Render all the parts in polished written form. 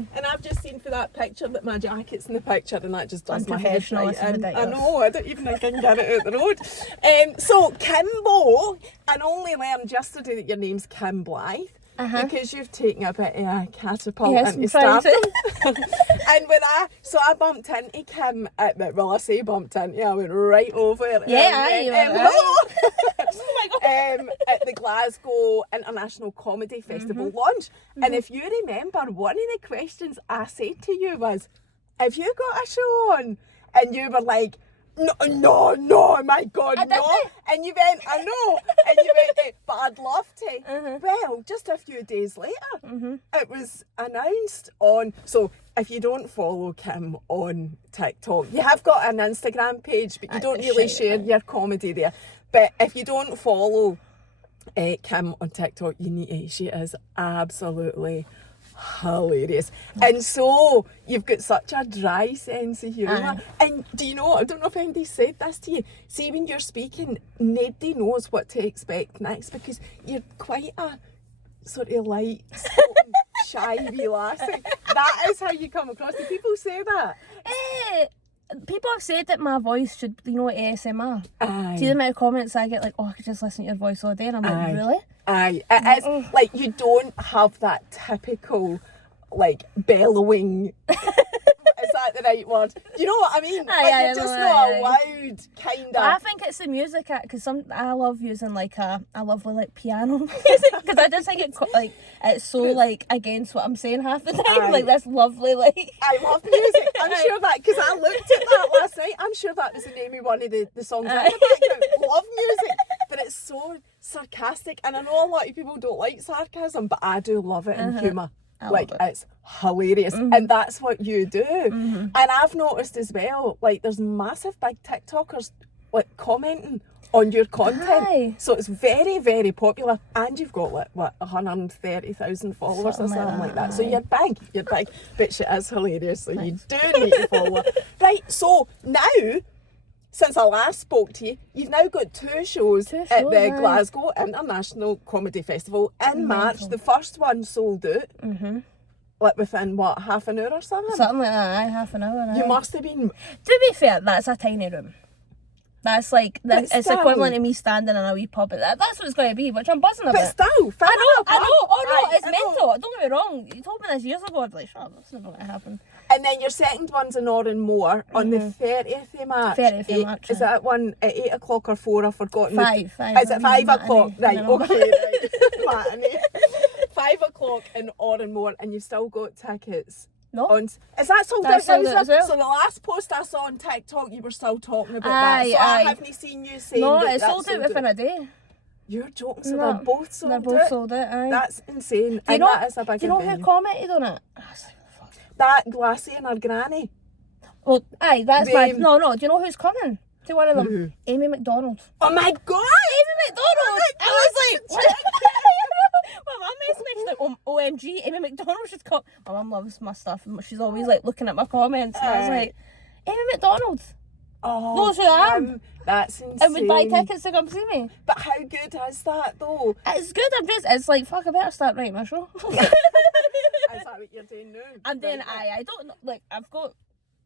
know. And I've just seen for that picture that my jacket's in the picture, and that just does my head Unprofessional, right it's in. ridiculous. I know, I don't even think I can get it out the road. So, Kimbo, I only learned yesterday that your name's Kim Blythe. Because you've taken a bit of a catapult into stardom. And with that, so I bumped into Kim I say bumped into, I went right over. Oh my God. At the Glasgow International Comedy Festival launch. And if you remember, one of the questions I said to you was, have you got a show on? And you were like, no, my God, no. And you went, I know. And you went, but I'd love to. Well, just a few days later, it was announced on... So, if you don't follow Kim on TikTok, you have got an Instagram page, but you don't really share your comedy there. But if you don't follow Kim on TikTok, you need to. She is absolutely... hilarious. And so you've got such a dry sense of humour. And do you know, I don't know if anybody said this to you, see when you're speaking, nobody knows what to expect next because you're quite a sort of light, shy wee lassie. That is how you come across. Do people say that? People have said that my voice should, ASMR. Aye. See the amount of comments I get, like, I could just listen to your voice all day, and I'm like, really? Aye, it is, like, you don't have that typical, like, bellowing, is that the right word? Do you know what I mean? You're just not a loud, kind of... I think it's the music, because I love using, like, a lovely, like, piano music, because I just think it's so, like, against what I'm saying half the time, like, this lovely, like... I love music, I'm sure that, because I looked at that last night, I'm sure that was the name of one of the songs in the background. Love music, but it's so sarcastic, and I know a lot of people don't like sarcasm, but I do love it in humour. Like, it's hilarious, and that's what you do. And I've noticed as well, like, there's massive big TikTokers, like, commenting on your content. So it's very, very popular, and you've got, like, what, 130,000 followers or something like that. So you're big, but she is hilarious, so you do need to follow her. Right, so now... Since I last spoke to you, you've now got two shows at the Glasgow International Comedy Festival in March. The first one sold out, like within, what, half an hour or something? Something like that, half an hour. You must have been... To be fair, that's a tiny room. That's like, it's equivalent to me standing in a wee pub. That's what it's going to be, which I'm buzzing about. But still, I know. Oh no, it's mental. Don't get me wrong. You told me this years ago. I was like, shut up, that's not going to happen. And then your second one's in Oranmore on the 30th of March. 30th of March. Is that one at 8 o'clock or 4? I've forgotten. 5. Is it 5 o'clock? Right, okay. Right. Matinee. 5 o'clock in Oranmore, and you've still got tickets. No. Is that sold out? That's sold out as well. So the last post I saw on TikTok, you were still talking about that. So I haven't seen you saying no, that it's sold out within a day. You're joking, so they're both sold out? They're both sold out, aye. That's insane. Do you know, that is a big do you know who commented on it? I was like, fuck. That Glassy and her granny. Well, aye, that's my... No, do you know who's coming? To one of them? Who? Amy McDonald. Oh my God! Amy McDonald! I was like, what? My mum messaged me, like, OMG, Amy McDonald should come. My mum loves my stuff, and she's always, like, looking at my comments, and I was like, Amy McDonald knows who I am. That's insane. And would buy tickets to come see me. But how good is that, though? It's good, it's like, fuck, I better start writing my show. Is that what you're doing now? I'm doing I don't know, like, I've got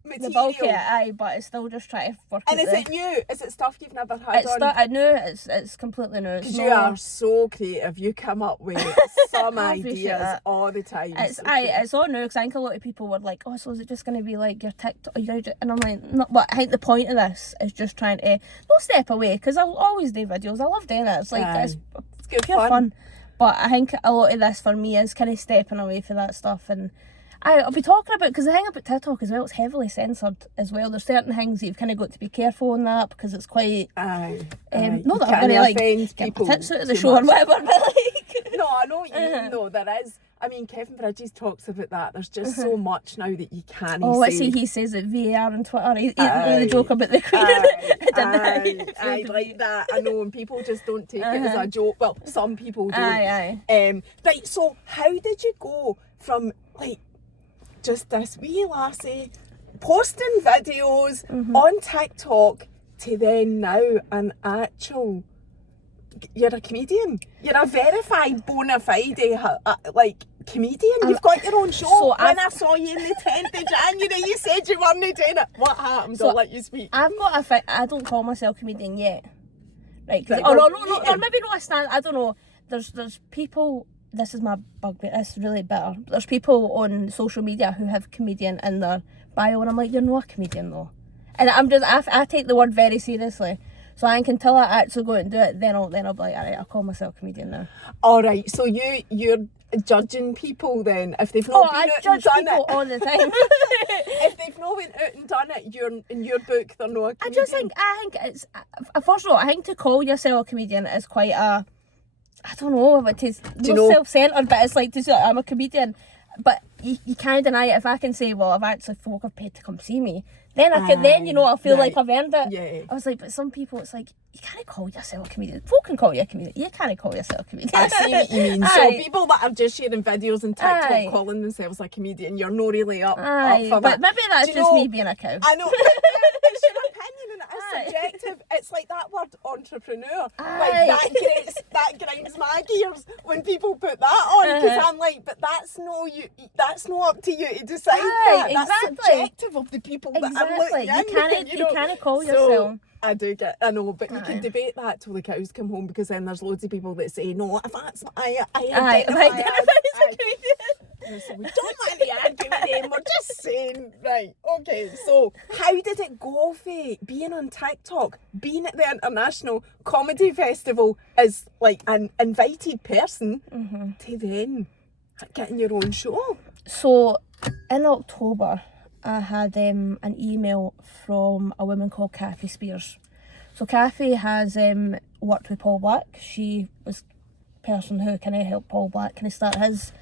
material. The bulk of it, but it's still just trying to work And it is it new? Is it stuff you've never had on? I knew it's completely new. Because you are so creative. You come up with some ideas all the time. It's all new, because I think a lot of people were like, oh, so is it just going to be like your TikTok? And I'm like, no, but I think the point of this is just trying to not step away, because I'll always do videos. I love doing it. It's like, it's good pure fun. But I think a lot of this for me is kind of stepping away from that stuff. And I'll be talking about, because the thing about TikTok as well, it's heavily censored as well. There's certain things that you've kind of got to be careful on that, because it's quite... Not that I'm going to, like, get my tits out of the show or whatever, but, like... No, I know what you mean, though. There is... I mean, Kevin Bridges talks about that. There's just so much now that you can't say. He says at VAR on Twitter. He the joke about the Queen. I like that. I know, and people just don't take it as a joke. Well, some people don't. Right, so how did you go from, like, just this wee lassie posting videos on TikTok to then now an actual you're a comedian. You're a verified, bona fide, like, comedian. You've got your own show. So when I saw you in the 10th of January, you said you weren't doing it. What happened? So I'll let you speak. I've got a thing. I don't call myself comedian yet. Right? Right, Or we're no, meeting. or maybe not a stand. I don't know. There's people. This is my bugbear. It's really bitter. There's people on social media who have comedian in their bio, and I'm like, you're not a comedian though. And I take the word very seriously. So I think until I actually go out and do it, then I'll be like, alright, I'll call myself a comedian now. All right, so you're judging people then if they've Oh, not been I out judge and done people it. all the time. If they've not been out and done it, you're in your book. They're not a I comedian. think it's first of all, I think to call yourself a comedian is quite a, I don't know, but it's you not know- self-centered, but it's like to say I'm a comedian. But you can't deny it. If I can say, well, I've actually folk have paid to come see me, then I can. Then I'll feel right. like I've earned it. Yeah. I was like, but some people, it's like you can't call yourself a comedian. Folk can call you a comedian. You can't call yourself a comedian. I see what you mean. So Aye. people that are just sharing videos on TikTok Aye. calling themselves a comedian, you're not really up Aye, for but that. maybe that's Do you just know- me being a cow. I know. It's your opinion and it is Aye. subjective. It's like that word entrepreneur. Aye. Like that grinds my gears when people put that on because I'm like, but that's not up to you to decide Aye, that. That's exactly. subjective of the people that are Exactly. looking in. You can't call So, yourself. I do get, I know, but you Aye. can debate that till the cows come home because then there's loads of people that say, no, if that's I Aye, identify right. as- As a comedian. So we don't mind the argument then, we're just saying, right, okay, so how did it go for being on TikTok, being at the International Comedy Festival as like an invited person to then getting your own show? So in October, I had an email from a woman called Kathy Spears. So Kathy has worked with Paul Black. She was the person who kind of helped Paul Black kind of start his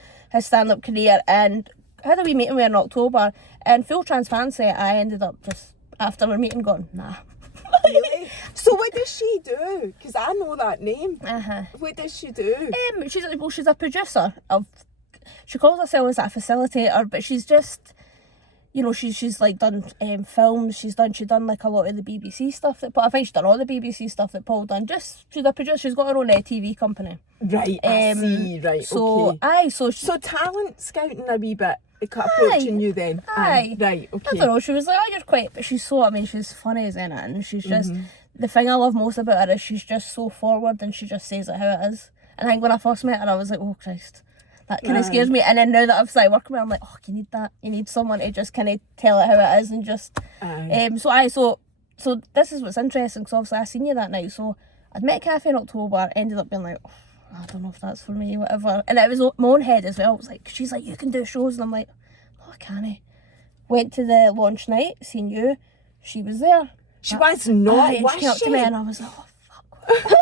stand-up career, and had a wee meeting with her in October. And full transparency, I ended up just after our meeting going, nah. Really? So what does she do? Because I know that name. Uh-huh. What does she do? She's a producer of. She calls herself as a facilitator, but she's just, she's like done films. She's done like a lot of the BBC stuff that. But I think she's done all the BBC stuff that Paul done. She's a producer. She's got her own TV company. Right, I see. Right, So okay. So talent scouting a wee bit, approaching you then. Aye. Right, I okay. don't know. She was like, "Oh, you're quite," but she's she's funny as anything, and she's just the thing I love most about her is she's just so forward, and she just says it how it is. And I think when I first met her, I was like, "Oh Christ." That kind of scares me, and then now that I've started working with her, I'm like, oh, you need that. You need someone to just kind of tell it how it is, and just. Aye. So this is what's interesting, because obviously I seen you that night. So I'd met Kathy in October, ended up being like, oh, I don't know if that's for me, whatever. And it was my own head as well. It was like, she's like, you can do shows, and I'm like, no, I can't. Went to the launch night, seen you. She was there. She was not, Aye, was she came up to me, and I was like, oh fuck. That's how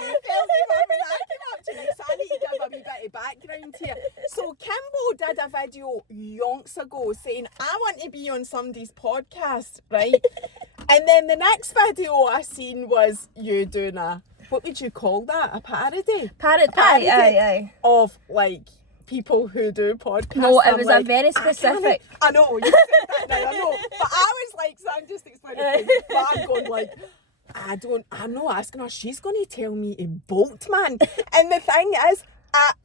I felt when I came up to you. So I need to give a wee bit of background here. So Kimbo did a video yonks ago saying, I want to be on somebody's podcast, right? And then the next video I seen was you doing what would you call that? A parody? Parody. Aye. Of like people who do podcasts. No, it I'm was like, a very I can't- specific. I know, you said that now, I know. But I was like, so I'm just explaining things. But I'm going like, I'm not asking her, she's going to tell me in bolt, man. And the thing is,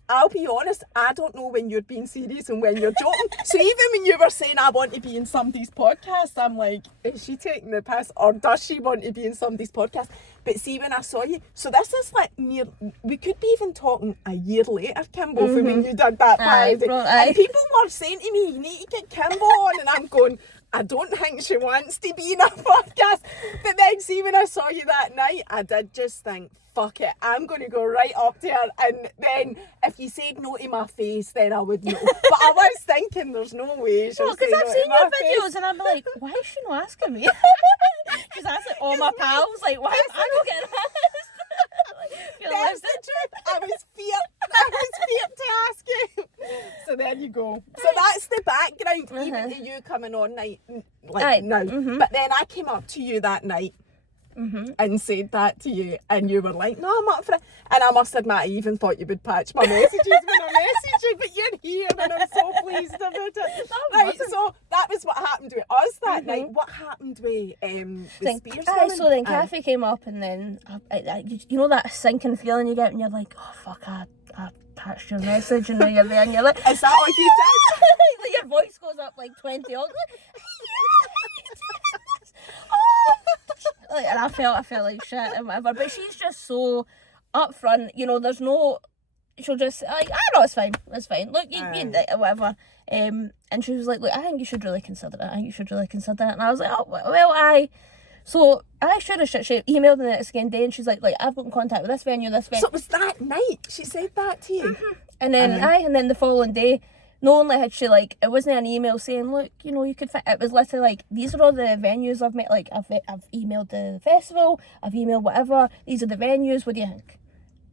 I'll be honest, I don't know when you're being serious and when you're joking. So even when you were saying I want to be in somebody's podcast, I'm like, is she taking the piss or does she want to be in somebody's podcast? But see, when I saw you, so this is like we could be even talking a year later, Kimbo, for when you did that parody. Aye. And people were saying to me, you need to get Kimbo on, and I'm going, I don't think she wants to be in a podcast. But then see, when I saw you that night, I did just think, fuck it, I'm going to go right up to her, and then if you said no to my face, then I would know. But I was thinking, there's no way she'll No, say because no I've to seen my your face. videos, and I'm like, why is she not asking me? Because that's like all my pals, like, why am I not getting asked? That's the truth. I was feared to ask you. So there you go. So that's the background, even to you coming on now. But then I came up to you that night and said that to you, and you were like, no, I'm up for it. And I must admit, I even thought you would patch my messages when I messaged you, but you're here and I'm so pleased about it. Right, wasn't- so that was what happened with us that night. What happened with the Spears woman? So then Kathy came up, and then you know that sinking feeling you get when you're like, oh fuck, I patched your message, and then you're there and you're like, Is that what you did? your voice goes up like 20 octaves. Like, and I felt like shit and whatever, but she's just so upfront, you know, there's no, she'll just like, no, it's fine, look, you whatever, and she was like, look, I think you should really consider it, and I was like, oh, well, so I should have, she emailed me the next day, and she's like, I've got in contact with this venue. So it was that night she said that to you? And then and then the following day, not only had she like, it wasn't an email saying, look, you know, you could fit, it was literally like, these are all the venues I've met, like I've emailed the festival, I've emailed whatever, these are the venues, what do you think?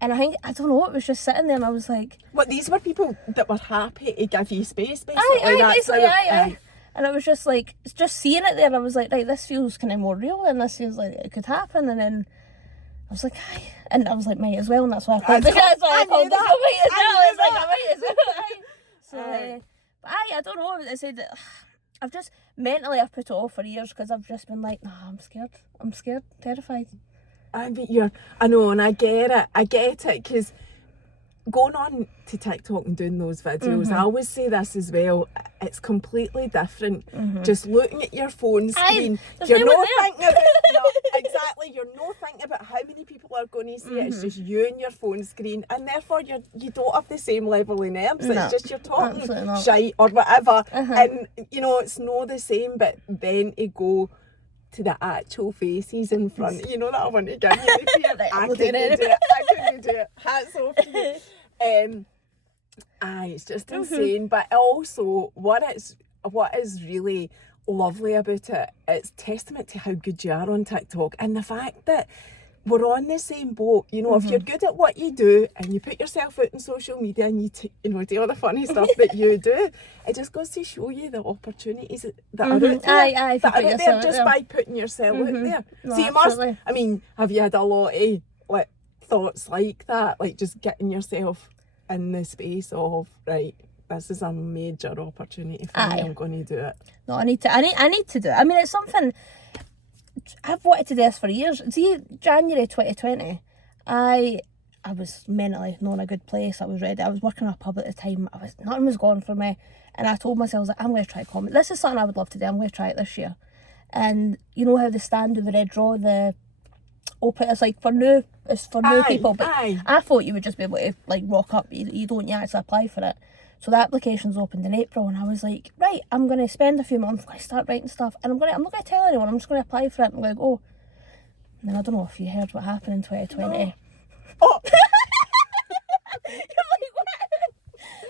And I don't know, it was just sitting there, and I was like, what, these were people that were happy to give you space, basically? Aye. And it was just like, just seeing it there, I was like, right, this feels kind of more real, and this feels like it could happen. And then I was like, aye, and I was like, might as well, and that's why I called this. That's why I called this. I might as well. So, but I don't know. I said that I've just mentally I've put it off for years because I've just been like, nah, I'm scared, terrified. I know, and I get it, because going on to TikTok and doing those videos, I always say this as well, it's completely different. Just looking at your phone screen, you're not thinking about you're not thinking about how many people are going to see it. It's just you and your phone screen, and therefore you don't have the same level of nerves. No, it's just you're talking not. shite or whatever, and you know it's not the same. But then to go to the actual faces in front, you know that I want to give you. I couldn't do it. Hats off to you. It's just insane. But also, what is really lovely about it, it's testament to how good you are on TikTok, and the fact that we're on the same boat. You know, if you're good at what you do and you put yourself out on social media and you do all the funny stuff that you do, it just goes to show you the opportunities that are out there. That are out there just by putting yourself out there. No, so you must. I mean, have you had a lot of like thoughts like that, like just getting yourself in the space of, right, this is a major opportunity for me, I'm going to do it. No, I need to do it. I mean, it's something I've wanted to do this for years. See, January 2020, I was mentally not in a good place. I was ready. I was working in a pub at the time. Nothing was going for me, and I told myself, I was like, I'm going to try comedy. This is something I would love to do. I'm going to try it this year. And you know how the stand with the red draw, the open, it's like for new people. But I thought you would just be able to like rock up. You don't. You actually apply for it. So the applications opened in April, and I was like, right, I'm going to spend a few months, I'm going to start writing stuff, and I'm not going to tell anyone, I'm just going to apply for it, and I'm going to go. And then I don't know if you heard what happened in 2020. No. Oh! You're like, what?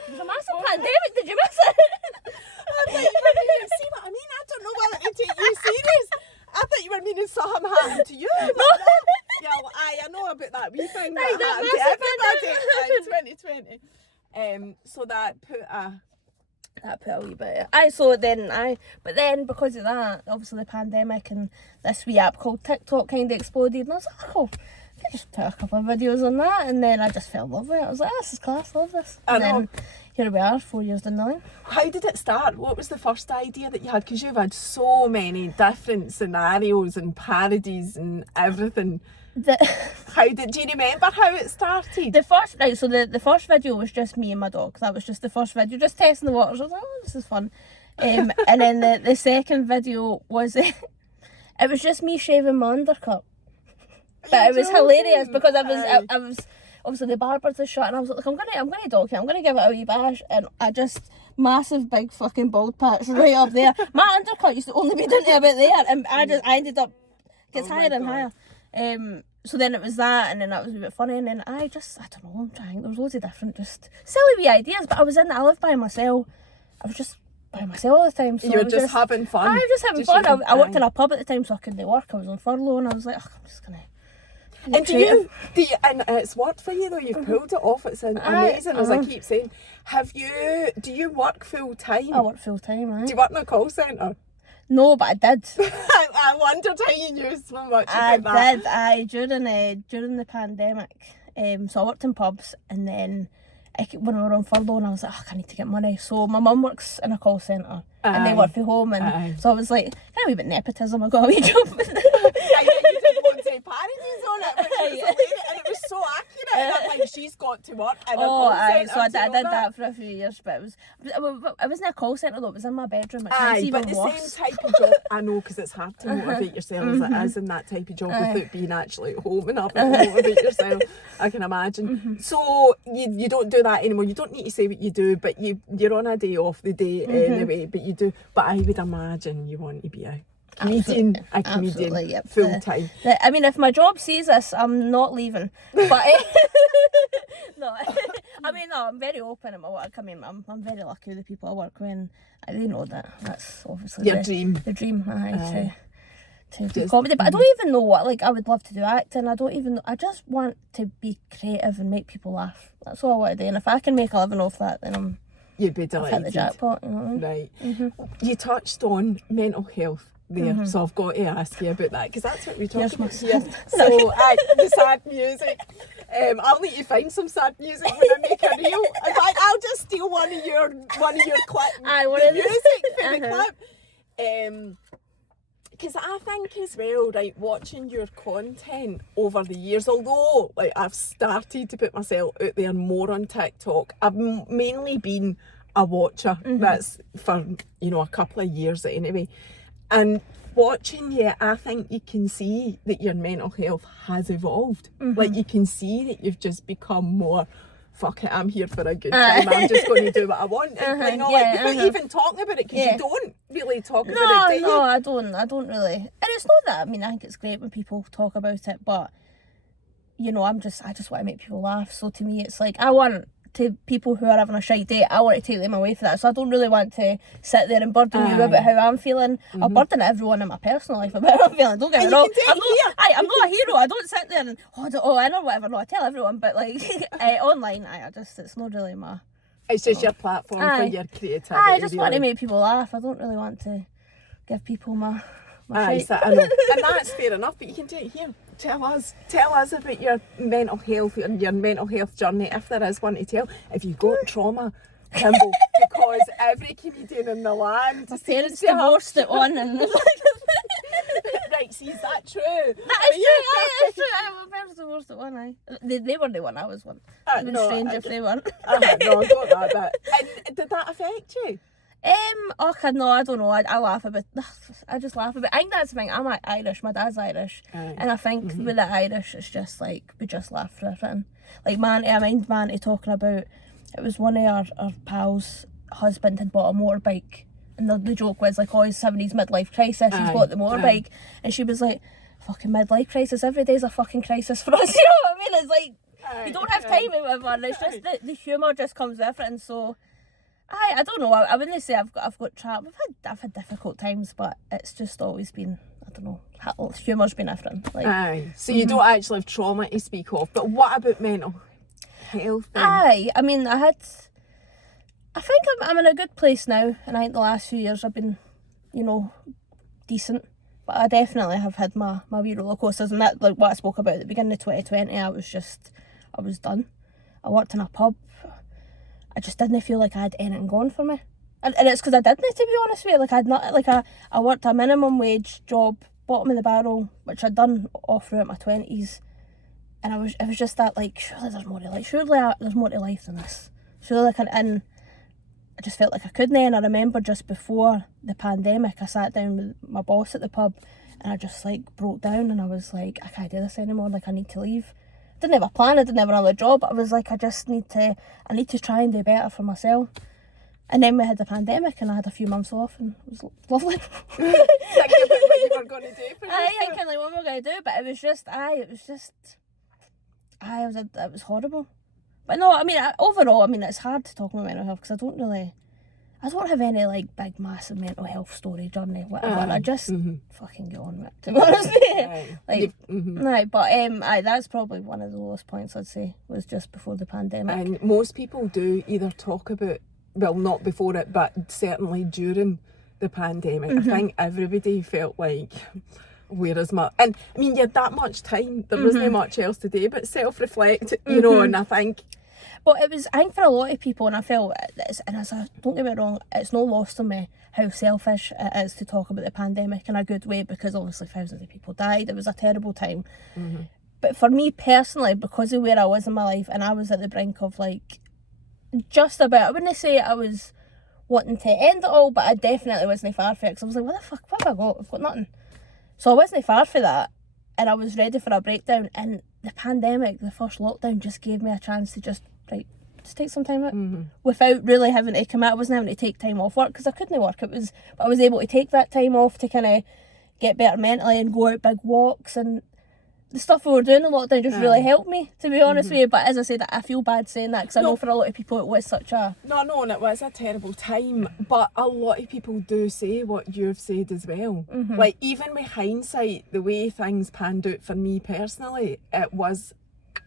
There's a massive pandemic, did you miss it? I thought you were meaning, see what I mean? I don't know whether to take you serious. I thought you were meaning something happened to you. No. Yeah, well, I know about that wee thing Right, that happened to everybody in 2020. So that put a wee bit. But then because of that, obviously the pandemic and this wee app called TikTok kind of exploded, and I was like, oh, I just put a couple of videos on that, and then I just fell in love with it. I was like, this is class, love this. And then here we are, 4 years down the line. How did it start? What was the first idea that you had? Because you've had so many different scenarios and parodies and everything. Do you remember how it started? The first video was just me and my dog. That was just the first video, just testing the waters. I was like, oh, this is fun. And then the second video was it was just me shaving my undercut. But it was hilarious because I was obviously the barbers are shut, and I was like, I'm gonna dock it, I'm gonna give it a wee bash, and I just massive big fucking bald patch right up there. My undercut used to only be down to about there, and I ended up gets higher and higher. So then it was that, and then that was a bit funny, and then I don't know, I'm trying, there was loads of different just silly wee ideas, but I lived by myself. I was just by myself all the time. So you were just having fun. I was just having fun. I worked in a pub at the time, so I couldn't work. I was on furlough, and I was like, I'm just gonna. And do you, and it's worked for you though, you've pulled it off, it's amazing, as I keep saying. Do you work full time? I work full time, Do you work in a call centre? No, but I did. I wondered how you knew so much about that. During the pandemic. So I worked in pubs, and then when we were on furlough, and I was like, I need to get money. So my mum works in a call centre, and they work from home, and so I was like, kind of a wee bit nepotism. I got a wee job. I think you did loads of parodies on it, which was hilarious, and it was so accurate. And I'm like, she's got to work in a call centre. So I did that for a few years, but it wasn't a call centre though. It was in my bedroom. It's even but the worse. same type of job. I know, because it's hard to motivate yourself as it is in that type of job without being actually at home and having to motivate yourself. I can imagine. So you don't do that anymore. You don't need to say what you do, but you're on a day off the day anyway. But you do. But I would imagine you want to be a comedian, Yep. full time. I mean, if my job sees this, I'm not leaving. But no, I mean, no, I'm very open at my work. I mean, I'm very lucky with the people I work with, and they know that. That's obviously your dream. The dream, to do comedy. But I don't even know what. Like, I would love to do acting. I just want to be creative and make people laugh. That's all I want to do. And if I can make a living off that, then You'd be I've delighted. hit the jackpot. You know what I mean? Right. You touched on mental health there, so I've got to ask you about that, because that's what we talk about here. So, the sad music. I'll need to find some sad music when I make a reel. In fact, I'll just steal one of your clips. Music for the clip. Because I think as well, right, watching your content over the years, although like I've started to put myself out there more on TikTok, I've mainly been a watcher. That's for a couple of years anyway. And watching you, I think you can see that your mental health has evolved. Like, you can see that you've just become more, fuck it, I'm here for a good time, I'm just going to do what I want. Without even talking about it, because you don't really talk about it, do you? No, I don't really. And it's not that, I mean, I think it's great when people talk about it, but, I just want to make people laugh. So to me, it's like, I want to people who are having a shite day, I want to take them away from that. So I don't really want to sit there and burden you about how I'm feeling. I'll burden everyone in my personal life about how I'm feeling. Don't get me wrong. I'm not a hero. I don't sit there and I know whatever. No, I tell everyone. But like online, it's not really my. It's just your platform for your creativity. I just want to make people laugh. I don't really want to give people my shite. So I know. And that's fair enough. But you can do it here. Tell us about your mental health and your mental health journey, if there is one to tell. If you've got trauma, Kimble, because every comedian in the land. My parents divorced at one, and right, see, is that true? That is true. It's true. My parents divorced at one. They were the one. I was one. It'd been strange if they weren't. No, I got that bit. And did that affect you? No, I don't know. I laugh a bit. I just laugh a bit. I think that's the thing. I'm Irish. My dad's Irish, and I think with the Irish, it's just like we just laugh for everything. Like I mind Manty talking about, it was one of our pals' husband had bought a motorbike, and the joke was like, oh, he's having his midlife crisis. He's bought the motorbike, and she was like, fucking midlife crisis. Every day's a fucking crisis for us. You know what I mean? It's like you don't have time with everyone. It's just the humour just comes with it, and so. I don't know. I wouldn't say I've got trapped. I've had difficult times, but it's just always been, I don't know. Humour's been different. Like, so you don't actually have trauma to speak of. But what about mental health? Then? I mean, I think I'm in a good place now, and I think the last few years I've been, decent. But I definitely have had my wee roller coasters, and that, like what I spoke about at the beginning of 2020, I was done. I worked in a pub. I just didn't feel like I had anything going for me. And it's because I didn't, to be honest with you. Like, I worked a minimum wage job, bottom of the barrel, which I'd done all throughout my 20s. And it was just that, like, surely there's more to life. Surely there's more to life than this. Surely and I just felt like I couldn't. And I remember just before the pandemic, I sat down with my boss at the pub, and I just, like, broke down, and I was like, I can't do this anymore. Like, I need to leave. Didn't have a plan, I didn't have another job. I was like, I need to try and do better for myself. And then we had the pandemic, and I had a few months off, and it was lovely. Thinking about what you were going to do for yourself. Thinking like what we were going to do, but it was horrible. But no, I mean, overall, it's hard to talk about mental health, because I don't have any like big massive mental health story journey, whatever. I just fucking get on with it, to be honest. But that's probably one of the lowest points, I'd say, was just before the pandemic. And most people do either talk about, well, not before it, but certainly during the pandemic. I think everybody felt like, where is my... And I mean, you had that much time, there wasn't much else to do but self-reflect, and I think... But it was, I think for a lot of people, and I felt, don't get me wrong, it's not lost on me how selfish it is to talk about the pandemic in a good way, because obviously thousands of people died. It was a terrible time. Mm-hmm. But for me personally, because of where I was in my life, and I was at the brink of like, just about, I wouldn't say I was wanting to end it all, but I definitely wasn't far for it, because I was like, what the fuck, what have I got? I've got nothing. So I wasn't far for that, and I was ready for a breakdown, and the pandemic, the first lockdown, just gave me a chance to just take some time out, without really having to commit. I wasn't having to take time off work, because I couldn't work. But I was able to take that time off to kind of get better mentally and go out big walks, and the stuff we were doing in lockdown just really helped me, to be honest with you. But as I said, I feel bad saying that, because I know for a lot of people it was such a... No, and it was a terrible time, but a lot of people do say what you've said as well. Like, even with hindsight, the way things panned out for me personally, it was,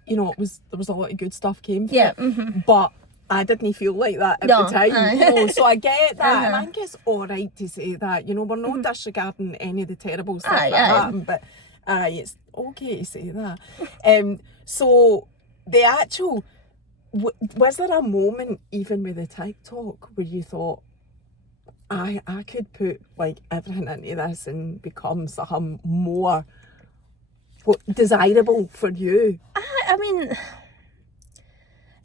there was a lot of good stuff came from it, but I didn't feel like that at the time. So I get that, and I think it's alright to say that, we're not disregarding any of the terrible stuff that happened, but it's okay to say that. So the actual, was there a moment even with the TikTok where you thought, I could put like everything into this and become something more desirable for you? I mean,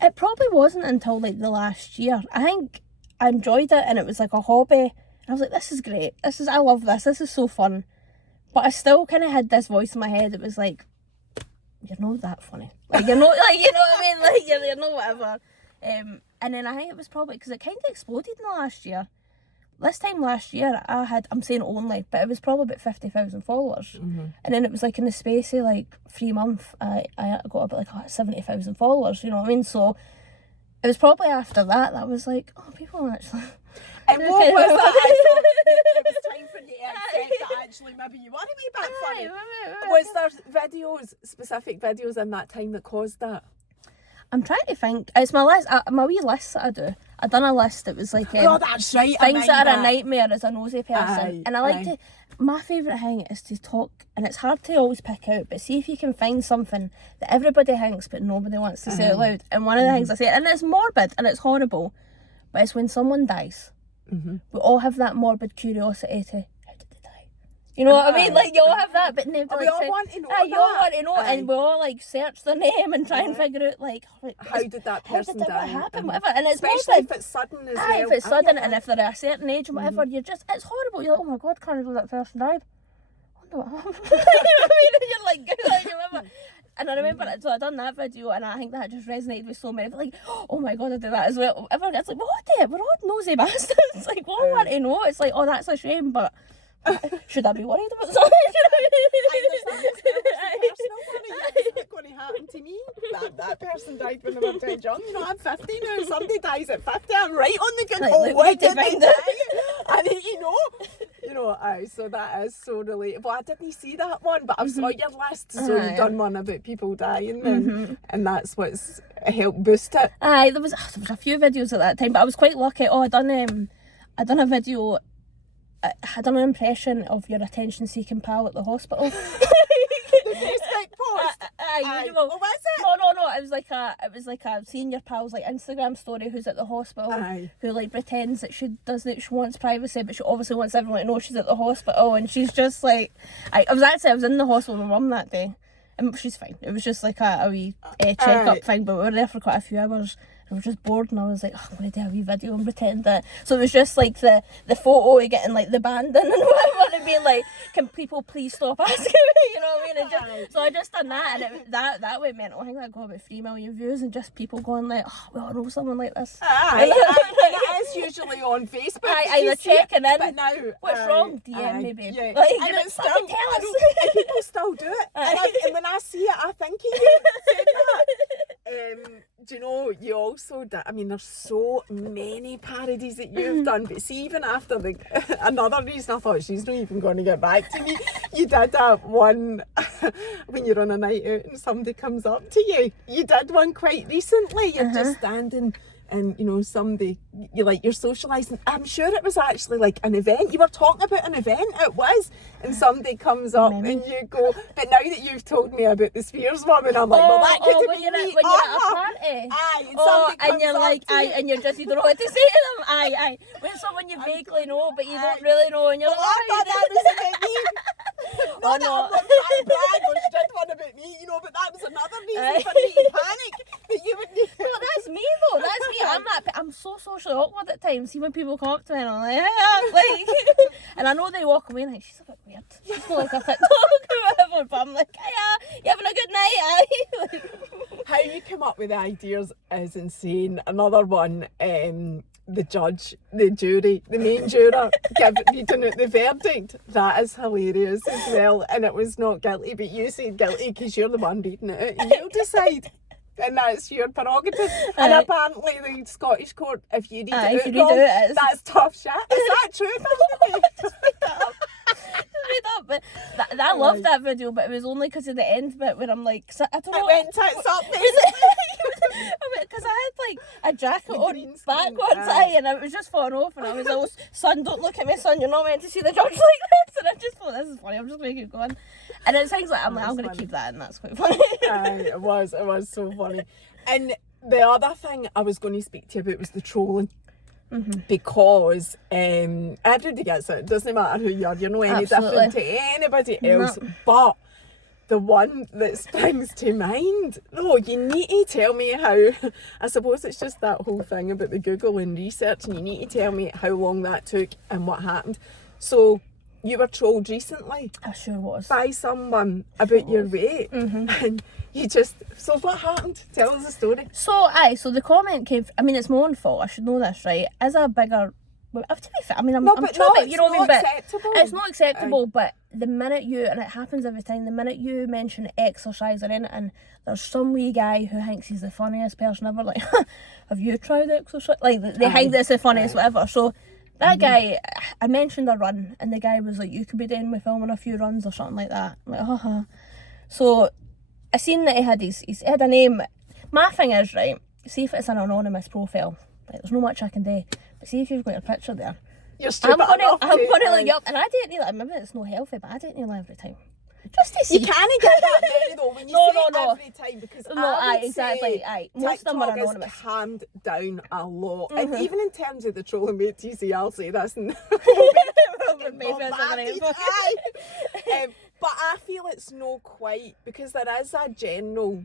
it probably wasn't until like the last year. I think I enjoyed it, and it was like a hobby, and I was like, this is great, I love this is so fun. But I still kind of had this voice in my head that was like, you're not that funny. Like, you're not, like, you know what I mean? Like, you're not whatever. And then I think it was probably because it kind of exploded in the last year. This time last year, I'm saying only, but it was probably about 50,000 followers. And then it was like in the space of like 3 months, I got about like 70,000 followers, you know what I mean? So it was probably after that I was like, oh, people are actually... And what was that? It was time for you to accept that actually maybe you want to be back funny. Was there specific videos in that time that caused that? I'm trying to think. It's my list, my wee list that I do. I done a list that was like that's right. things that are a nightmare as a nosy person. And I like to, my favourite thing is to talk, and it's hard to always pick out, but see if you can find something that everybody thinks but nobody wants to say out loud. And one of the things I say, and it's morbid and it's horrible, but it's when someone dies. We all have that morbid curiosity to, how did they die? You know what I mean? Like, you all have that, but nobody we all want to know that. You all want to know, and we all like search their name and try and figure out like, how did that person die? What happened? Whatever. And it's especially if it's sudden as well. If it's sudden, and if they're at a certain age and whatever, it's horrible. You're like, oh my god, can't believe that person died. I wonder what happened. You know what I mean? And you're like, good, like, you remember. And I remember it, so I done that video, and I think that just resonated with so many. Like, oh my god, I did that as well. Everyone gets like, we're all nosy bastards. Like, we all want to know. It's like, oh, that's a shame, but should I be worried about something? It's going to happen to me. That person died when they were dead young. I'm 50 now. Somebody dies at 50. I'm right on the good. Like, why did they die? I need to know. So that is so relatable. I didn't see that one, but I saw your list. So you've done one about people dying, and that's what's helped boost it. There was a few videos at that time, but I was quite lucky. I done a video. I done an impression of your attention-seeking pal at the hospital. The Facebook post. Oh, was it? No. It was like a senior pal's like Instagram story who's at the hospital, who like pretends that she wants privacy, but she obviously wants everyone to know she's at the hospital, and she's just like, I was in the hospital with my mum that day, and she's fine. It was just like a wee check-up thing, but we were there for quite a few hours. I was just bored, and I was like, I'm going to do a wee video and pretend that. So it was just like the photo of getting like the band in and whatever, and being like, can people please stop asking me? You know what I mean? So I just done that, and that way meant, I think that got about 3 million views, and just people going like, oh, we all know someone like this. And it is usually on Facebook. They're checking in. But now, what's wrong? DM maybe. Yeah. Like, and it's still, fucking tell us. And people still do it. And when I see it, I think of you saying that. Do you know, you also did, there's so many parodies that you've done, but see, even after another reason I thought she's not even going to get back to me, you did that one when you're on a night out and somebody comes up to you. You did one quite recently. You're just standing and you know, somebody, you're socialising. I'm sure it was actually like an event. You were talking about an event, it was, and somebody comes up and you go, but now that you've told me about the Spheres woman, I'm like, well, that could have when been you're me. at a party. Aye, and somebody and comes you're up like, to you. and you're just, you don't know what to say to them. Aye. When someone you vaguely know, but you don't really know, and you're Well, like, I thought that was about me. Oh, Not that no. I'm not trying to brag or she did one about me, you know, but that was another reason for me to panic that you would need. Well, that's me though. That's me. I'm so socially awkward at times. See when people come up to me and I'm like, and I know they walk away and like, she's a bit weird. She's not like a TikTok or whatever. But I'm like, hiya, you having a good night? Aye. How you come up with the ideas is insane. Another one, the judge, the jury, the main juror reading out the verdict. That is hilarious as well. And it was not guilty, but you said guilty because you're the one reading it out and you'll decide. And that's your prerogative. And apparently the Scottish court, if you read it out wrong, that's tough shit. Is that true, by the way? Just made up. But I loved that video, but it was only because of the end bit where I'm like, I don't know. It went tits up, because I had like a jacket on green screen, backwards, and it was just falling off, and I was always, son, don't look at me, son, you're not meant to see the judge like this. And I just thought, this is funny, I'm just going to keep going. And it's things like, I'm going to keep that, and that's quite funny. It was so funny. And the other thing I was going to speak to you about was the trolling. Mm-hmm. Because everybody gets it. It doesn't matter who you are. You're not any different to anybody else. No. But the one that springs to mind, you need to tell me how, I suppose it's just that whole thing about the Google and research, and you need to tell me how long that took and what happened. So you were trolled recently. I sure was. By someone about your weight. Mm-hmm. And you just, so what happened? Tell us the story. So the comment came, it's my own fault, I should know this, right? As a bigger, to be fair, I'm trying to, you know what I mean? But it's not acceptable, but the minute you, and it happens every time, the minute you mention exercise or anything, there's some wee guy who thinks he's the funniest person ever, like, have you tried exercise? Like, they think that's the funniest, whatever. So that guy, I mentioned a run, and the guy was like, you could be doing with filming a few runs or something like that. I'm like, haha. So I seen that he had a name. My thing is, right, see if it's an anonymous profile. Like, there's not much I can do. But see if you've got a picture there. You're stupid I'm gonna look you up, and I date Neil. Maybe it's not healthy, but I date Neil every time. Just to see. You can't get that many though when you say every time, because exactly. Most of them are anonymous. Has calmed down a lot, and even in terms of the trolling with TC, I'll say this. But I feel it's no quite, because there is a general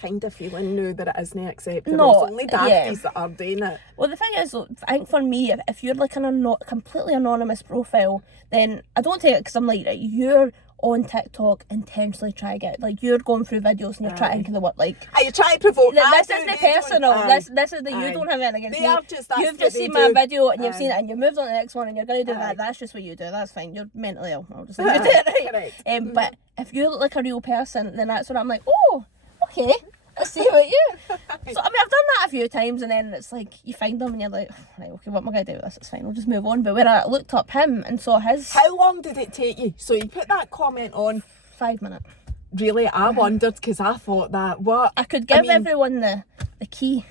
kind of feeling now that it isn't acceptable. No, it's only dafties that are doing it. Well, the thing is, I think for me, if you're like an completely anonymous profile, then I don't take it because I'm like, you're on TikTok intentionally trying to get, like, you're going through videos and you're trying to think of the what, like, you try to provoke. This is the personal. This is the you don't have anything against me. You've just seen my video and you've seen it and you moved on to the next one and you're going to do that. That's just what you do. That's fine. You're mentally ill. I'll just leave you to it, right? But if you look like a real person, then that's what I'm like, oh, okay, let's see what you. So I've done that a few times, and then it's like you find them and you're like, right, okay, what am I going to do with this? It's fine, we'll just move on. But when I looked up him and saw his, how long did it take you? So you put that comment on. 5 minutes. Really, I wondered, because I thought that I could give everyone the key.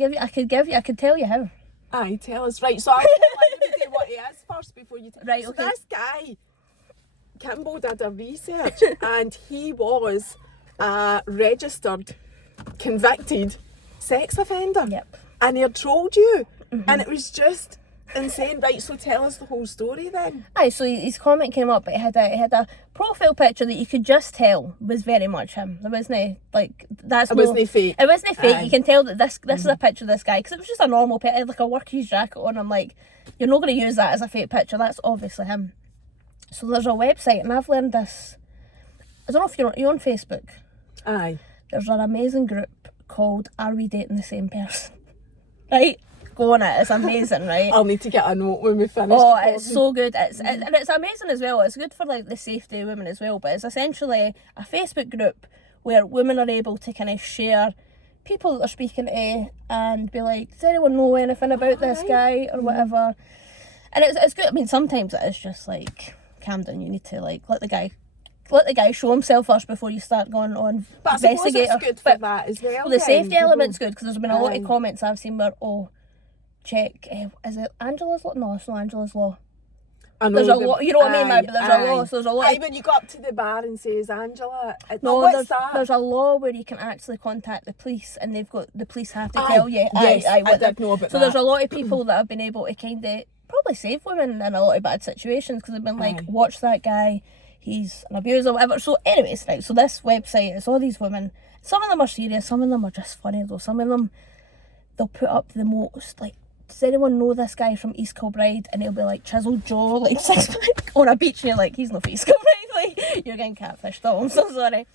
I could tell you how. Aye, tell us. Right, so I'm going to do what he is first before you tell. Right, so okay. This guy, Kimbo, did a research and he was a registered, convicted sex offender. Yep. And he had trolled you. And it was just insane. Right, so tell us the whole story then. Aye, so his comment came up, but he had a profile picture that you could just tell was very much him. There wasn't like wasn't fake. It wasn't fake. Aye. You can tell that this is a picture of this guy, because it was just a normal picture. He had like a workies jacket on. I'm like, you're not going to use that as a fake picture. That's obviously him. So there's a website, and I've learned this. I don't know if you're on Facebook. Aye. There's an amazing group called Are We Dating the Same Person? Right? Go on it, it's amazing, right? I'll need to get a note when we finish. Oh, it's so good. And it's amazing as well. It's good for like the safety of women as well, but it's essentially a Facebook group where women are able to kind of share people that they're speaking to and be like, does anyone know anything about this guy or whatever? And it's good. Sometimes it is just like, calm down, you need to like let the guy let the guy show himself first before you start going on But I suppose investigator. it's good for that as well. Well, the then, safety people- element's good because there's been a lot of Aye. comments I've seen where, check, is it Angela's Law? No, it's not Angela's Law. I know There's a the- lot, you know what I mean, aye, but there's a law, aye. so there's a lot. Aye, when you go up to the bar and says Angela, No, what's that? there's a law where you can actually contact the police, and the police have to Aye, tell you. yes, I what did know about So there's that. a lot of people that have been able to kind of probably save women in a lot of bad situations because they've been like, Aye. watch that guy, he's an abuser, whatever. So anyways, right, so this website is all these women. Some of them are serious, some of them are just funny though. Some of them, they'll put up the most, like, does anyone know this guy from East Kilbride? And he'll be like chiseled jaw, like 6 foot on a beach, and you're like, he's not from East Kilbride, like, you're getting catfished though, I'm so sorry.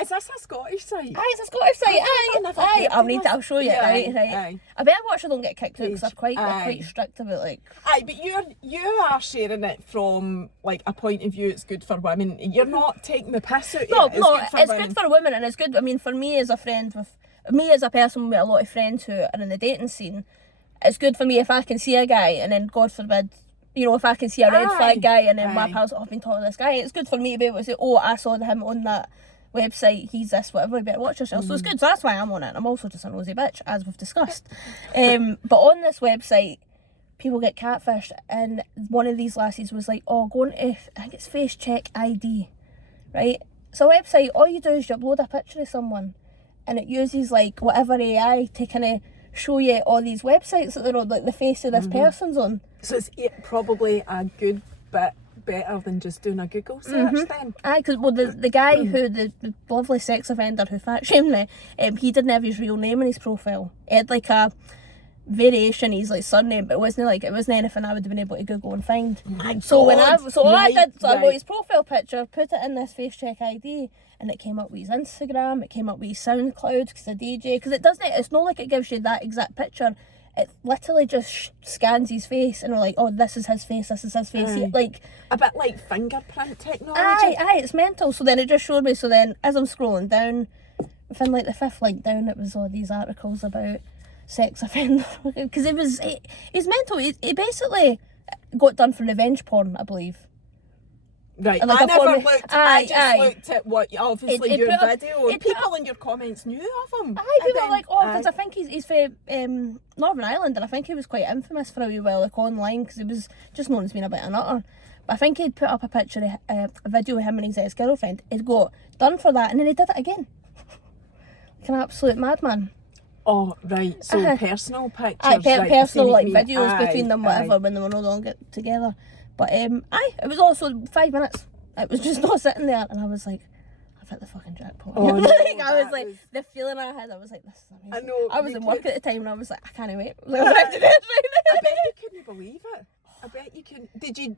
Is this a Scottish site? Aye, it's a Scottish site. I've never Aye, heard I'll of this. I'll show you. Yeah, right. aye. I better watch I don't get kicked out because they're Aye. quite strict about like. Aye, but you are sharing it from like a point of view. It's good for women. You're not taking the piss out of No, it. it's good for women, and it's good. I mean, for me as a friend with me as a person with a lot of friends who are in the dating scene, it's good for me if I can see a guy and then God forbid, you know, if I can see a red Aye. flag guy and then my Aye. pals, I've been talking to this guy. It's good for me to be able to say, I saw him on that website, he's this, whatever, you better watch yourself. So it's good, so that's why I'm on it. I'm also just a nosy bitch, as we've discussed. But on this website, people get catfished, and one of these lassies was like, go into, I think it's Face Check ID, right? So a website, all you do is you upload a picture of someone, and it uses like whatever AI to kind of show you all these websites that they're on, like the face of this person's on. So it's probably a good bit better than just doing a Google search then. Aye, because the guy who, the lovely sex offender who fat shamed me, he didn't have his real name in his profile. He had like a variation, his like surname, but it wasn't anything I would have been able to Google and find. So all I did, I got his profile picture, put it in this Face Check ID, and it came up with his Instagram, it came up with his SoundCloud, because the DJ, because it's not like it gives you that exact picture. It literally just scans his face and we're like, this is his face, this is his face. Aye. Like A bit like fingerprint technology. Aye, it's mental. So then it just showed me. So then, as I'm scrolling down, within like the 5th link down, it was all these articles about sex offender. Because he's mental. He basically got done for revenge porn, I believe. Right, And like I a never form- looked, Aye, I just looked at what, obviously It your put up- video, and it put people in your comments knew of him. Aye, And people then- are like, because aye. I think he's from Northern Ireland, and I think he was quite infamous for a wee while, like online, because he was just known as being a bit of a nutter. But I think he'd put up a picture of a video of him and his ex-girlfriend. He'd got done for that, and then he did it again. Like an absolute madman. Oh, right, so Uh-huh. personal pictures. Aye, right, personal see what like you mean. videos Aye, between them, aye. whatever, when they were no longer together. But aye, it was also 5 minutes. It was just not sitting there, and I was like, I've hit the fucking jackpot. Oh, no, Like, I was that like, was- the feeling I had, I was like, this is amazing. I know, I was me in work too. at the time, and I was like, I can't wait. I was like, I'm gonna have to do this I right bet you couldn't believe it. I bet you couldn't. Did you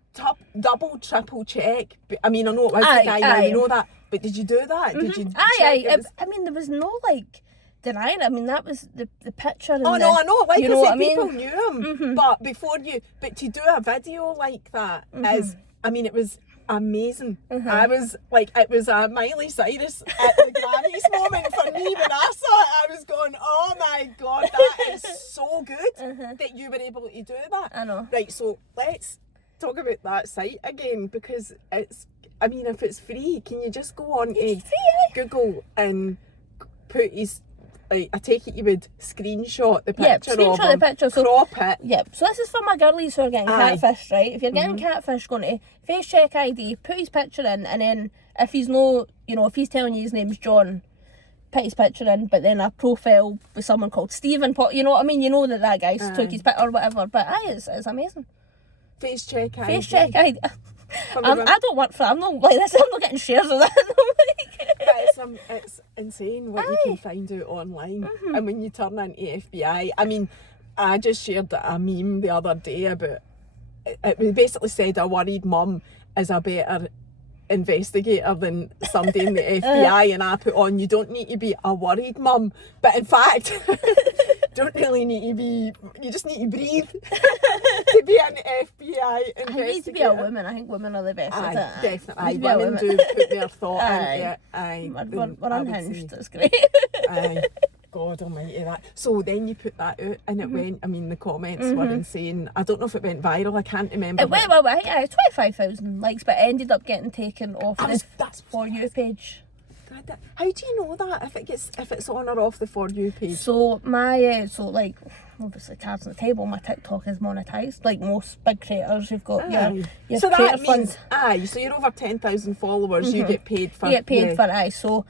double, triple check? I mean, I know it was Aye, the guy now, aye. you know that, but did you do that? Did you Aye, check aye. it was- I mean, there was no like denying it. I mean, that was the picture. And Oh no, I know. Like you I know said, what I mean? people knew him, but but to do a video like that is, I mean, it was amazing. I was like, it was a Miley Cyrus at the Grammys moment for me when I saw it. I was going, oh my god, that is so good that you were able to do that. I know. Right, so let's talk about that site again, because it's, I mean, if it's free, can you just go on to It's free, Google and put his, like, I take it you would screenshot the Yeah, picture screenshot of him, the picture, so- crop it. Yep, so this is for my girlies who are getting Aye. catfished, right? If you're getting catfished, going to Face Check ID, put his picture in, and then if he's no, if he's telling you his name's John, put his picture in, but then a profile with someone called Stephen, you know what I mean? You know that guy's took his picture or whatever, but aye, it's amazing. Face check ID. Face Check ID. For the women. I don't work for I'm not like this, I'm not getting shares of that. But it's insane what you can find out online. And when you turn into FBI, I mean, I just shared a meme the other day about, it basically said a worried mum is a better investigator than somebody in the FBI, and I put on, you don't need to be a worried mum, but in fact, don't really need to be, you just need to breathe to be an FBI investigator. I need to be a woman. I think women are the best Aye, at it. definitely. Need Aye, to be a women woman. do put their thought Aye. into it. Aye, We're then I would unhinged, say- that's great. Aye. God almighty, that. So then you put that out and it went, I mean, the comments were insane. I don't know if it went viral, I can't remember. It went, well, I think it had 25,000 likes, but it ended up getting taken off that's For You page. How do you know that if it's on or off the For You page? So like obviously cards on the table, my TikTok is monetized. Like most big creators, you've got your so creator that fund. means so you're over 10,000 followers, you get paid for. You get paid for it. So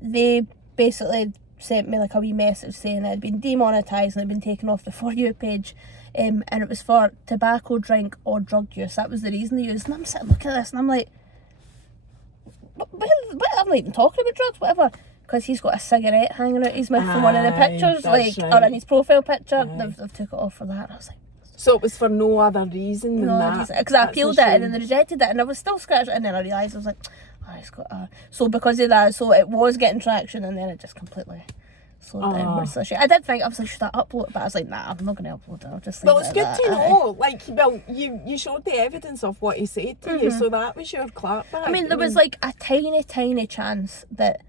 they basically sent me like a wee message saying it had been demonetized and had been taken off the For You page. And it was for tobacco, drink or drug use. That was the reason they used. And I'm sitting looking at this and I'm like, but I'm not even talking about drugs, whatever. Because he's got a cigarette hanging out his mouth in one of the pictures, or in his profile picture. They've took it off for that. I was like, so it was for no other reason than that? Because I appealed it and then they rejected it, and I was still scratching, and then I realised I was like, oh, it's got a... So because of that, so it was getting traction, and then it just completely slowed down. I did think, I was like, should I upload it? But I was like, nah, I'm not going to upload it. I'll just leave it. Well, it's good to know. Like, well, you showed the evidence of what he said to you, so that was your clapback. I mean, there was like a tiny chance that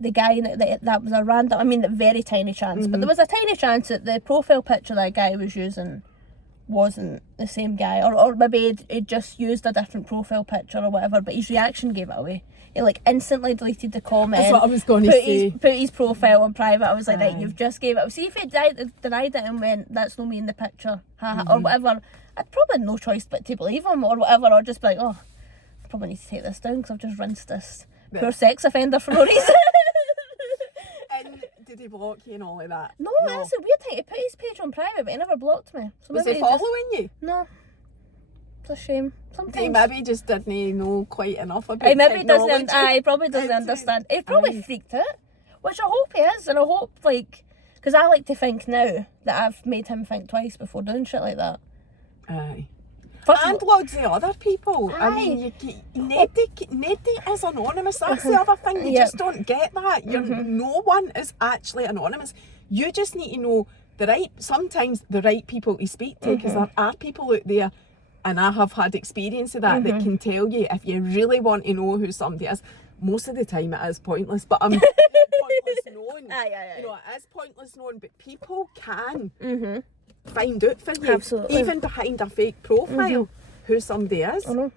the guy that was a random, I mean, a very tiny chance, but there was a tiny chance that the profile picture that guy was using wasn't the same guy, or maybe he'd just used a different profile picture or whatever, but his reaction gave it away. He like instantly deleted the comment. That's what I was going to say. Put his profile on private. I was like, right, you've just gave it. See, if he denied it and went, that's not me in the picture, or whatever, I'd probably no choice but to believe him or whatever, or just be like, oh, I probably need to take this down because I've just rinsed this poor sex offender for no reason. And did he block you and all of that? No, that's a weird thing. He put his page on private, but he never blocked me. So was he following you? No. It's a shame. Sometimes. He maybe just didn't know quite enough about technology. He probably doesn't understand. He probably freaked out, which I hope he is, and I hope, like, because I like to think now that I've made him think twice before doing shit like that. Aye. And loads of other people. Aye. I mean, nobody is anonymous. That's the other thing. They just don't get that. No one is actually anonymous. You just need to know sometimes the right people to speak to, because there are people out there, and I have had experience of that, that can tell you if you really want to know who somebody is. Most of the time it is pointless, but I'm pointless knowing. Aye. You know, it is pointless knowing, but people can find out for you. Absolutely. Even behind a fake profile, who somebody is. I know.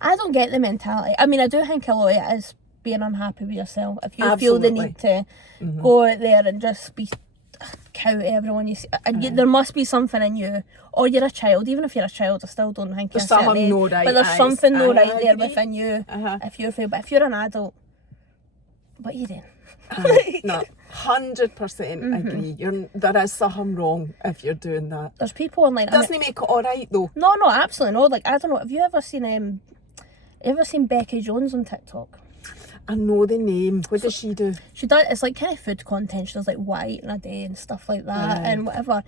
I don't get the mentality. I mean, I do think a lot of it is being unhappy with yourself. If you feel the need to go out there and just be cow to everyone you see, and there must be something in you, or you're a child. Even if you're a child, I still don't think you're something no right. But there's something no right there within you. If you're but if you're an adult, what are you doing? No, 100% agree. There is something wrong if you're doing that. There's people online. Doesn't it make it all right though? No, absolutely no. Like, I don't know. Have you ever seen Becky Jones on TikTok? I know the name. What does she do? She does. It's like kind of food content. She does like what I eat in a day and stuff like that and whatever.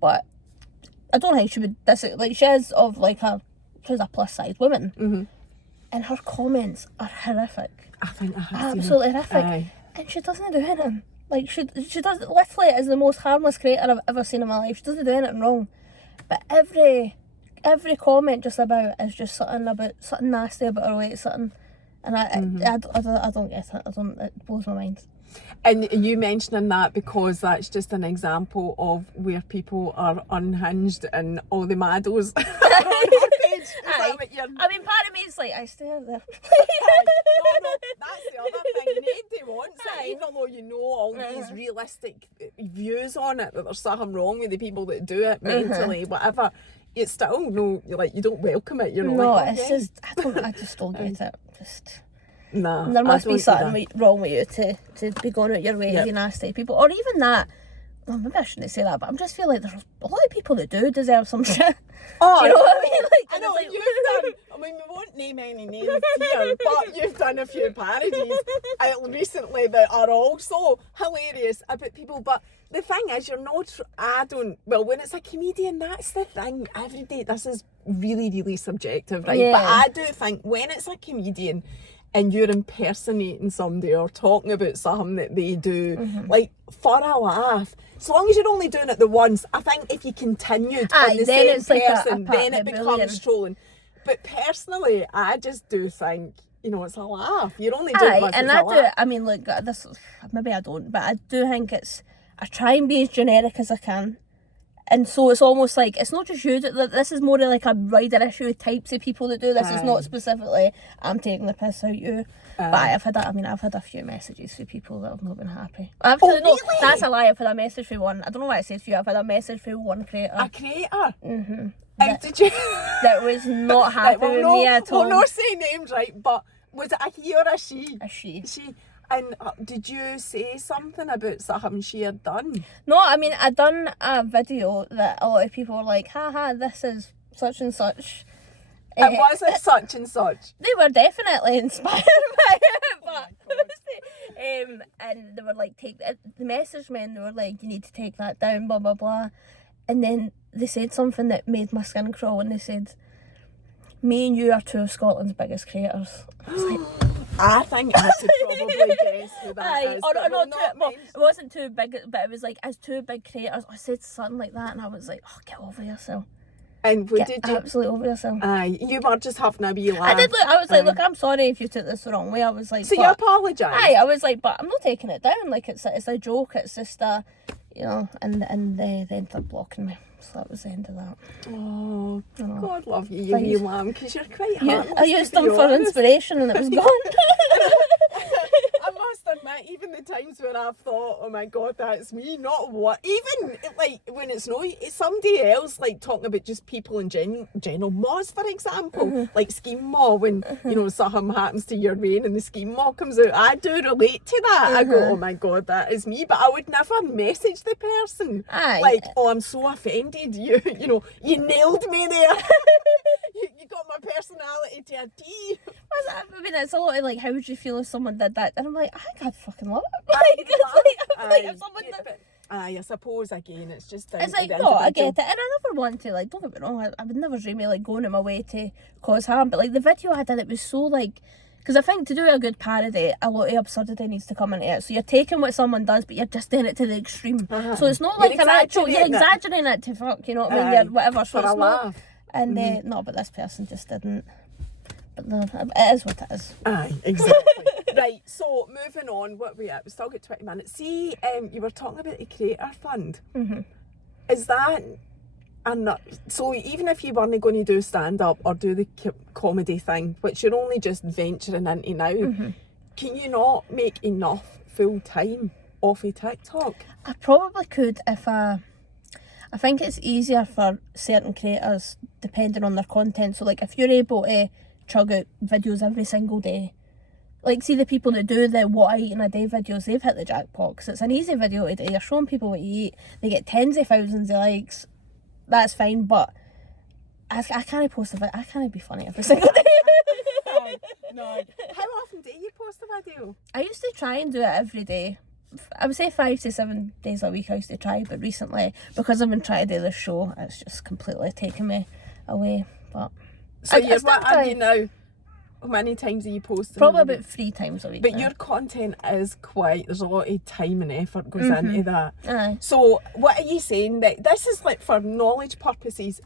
But I don't think she would. Like, she's a plus size woman, and her comments are horrific. I think I have absolutely horrific. Aye. And she doesn't do anything. Like, she does, literally is the most harmless creator I've ever seen in my life. She doesn't do anything wrong. But every comment just about is just something nasty about her weight, something. And I don't get it. It blows my mind. And you mentioning that because that's just an example of where people are unhinged and all the maddles are on our page. Is that what you're... I mean, part of me is like, I stay out there. No, that's the other thing. Nobody wants it, even though you know all these realistic views on it, that there's something wrong with the people that do it mentally, whatever. It's still you don't welcome it. You're not it's just, I just don't get it. Nah, there must be something wrong with you to be going out your way to be nasty to people, or even that. Well, maybe I shouldn't say that, but I'm just feel like there's a lot of people that do deserve some shit. Oh, do you know what I mean? Like, I know you've done. I mean, we won't name any names here, but you've done a few parodies recently that are also hilarious about people. But the thing is, you're not. When it's a comedian, that's the thing. Every day, this is really, really subjective, right? Yeah. But I do think when it's a comedian and you're impersonating somebody or talking about something that they do, like, for a laugh, as long as you're only doing it the once, I think if you continued on the same person, then it becomes trolling. But personally, I just do think, you know, it's a laugh. You're only doing Aye, this and as I a do. laugh. I mean, look, this maybe I don't, but I do think I try and be as generic as I can. And so it's almost like, it's not just you, this is more like a wider issue with types of people that do this. It's not specifically, I'm taking the piss out you. But I've had a few messages from people that have not been happy. Actually, no, really? that's a lie. I've had a message from one, I don't know why I said to you, I've had a message from one creator. A creator? Mm-hmm. And did you... That was not happy with me at all. We'll not say names, right, but was it a he or a she? A she. She. And did you say something about something she had done? No, I mean, I'd done a video that a lot of people were like, haha, this is such and such. It wasn't such and such. They were definitely inspired by it, but and they were like, they messaged me and they were like, you need to take that down, blah blah blah. And then they said something that made my skin crawl, and they said, me and you are two of Scotland's biggest creators. I was like, I think I could probably guess who that is. It wasn't too big, but it was like, as two big creators, I said something like that, and I was like, oh, get over yourself. And Get did you? absolutely over yourself. Aye, you were just having a wee laugh. I did. I was like, look, I'm sorry if you took this the wrong way. I was like, So you apologised? Aye, I was like, but I'm not taking it down. Like, it's a joke. It's just you know, and they ended up blocking me. So that was the end of that. Oh, God love you, you Thanks. wee lamb, because you're quite harmless. I used to be them for honest. inspiration, and it was gone. I must admit, even the times where I've thought, oh my God, that's me, not what. Even like when it's somebody else, like talking about just people in general. Moths, for example, like scheme maw, when you know something happens to your vein and the scheme maw comes out. I do relate to that. I go, oh my God, that is me. But I would never message the person. Aye. Like, oh, I'm so offended. You know, you nailed me there. you got my personality to a T. I mean, it's a lot of like, how would you feel if someone did that? And I'm like, I think I'd fucking love it. Like, if someone did. I suppose again, it's just down It's to like, the no, I individual. get it, and I never want to, like, don't get me wrong, I would never dream of like going out my way to cause harm, but like the video I did, it was so like, because I think to do a good parody, a lot of absurdity needs to come into it. So you're taking what someone does, but you're just doing it to the extreme. So it's not like an actual, you're exaggerating it to fuck, you know what I mean? You're whatever. So for it's a not. laugh. And no, but this person just didn't. But no, it is what it is. Aye, exactly. Right, so moving on, what we at? We still got 20 minutes. See, you were talking about the Creator Fund. Mm-hmm. Is that so even if you weren't going to do stand-up or do the comedy thing, which you're only just venturing into now, can you not make enough full-time off of TikTok? I probably could if I think it's easier for certain creators depending on their content. So like if you're able to chug out videos every single day, like see the people that do the what I eat in a day videos, they've hit the jackpot because it's an easy video to do. You're showing people what you eat, they get tens of thousands of likes. That's fine, but I can't post a video. I can't be funny every single day. No. How often do you post a video? I used to try and do it every day. I would say 5 to 7 days a week I used to try, but recently, because I've been trying to do this show, it's just completely taken me away. But so what are you now? How many times are you posting? Probably about 3 times a week. But now. your content is there's a lot of time and effort goes into that. Aye. So what are you saying, that this is like for knowledge purposes,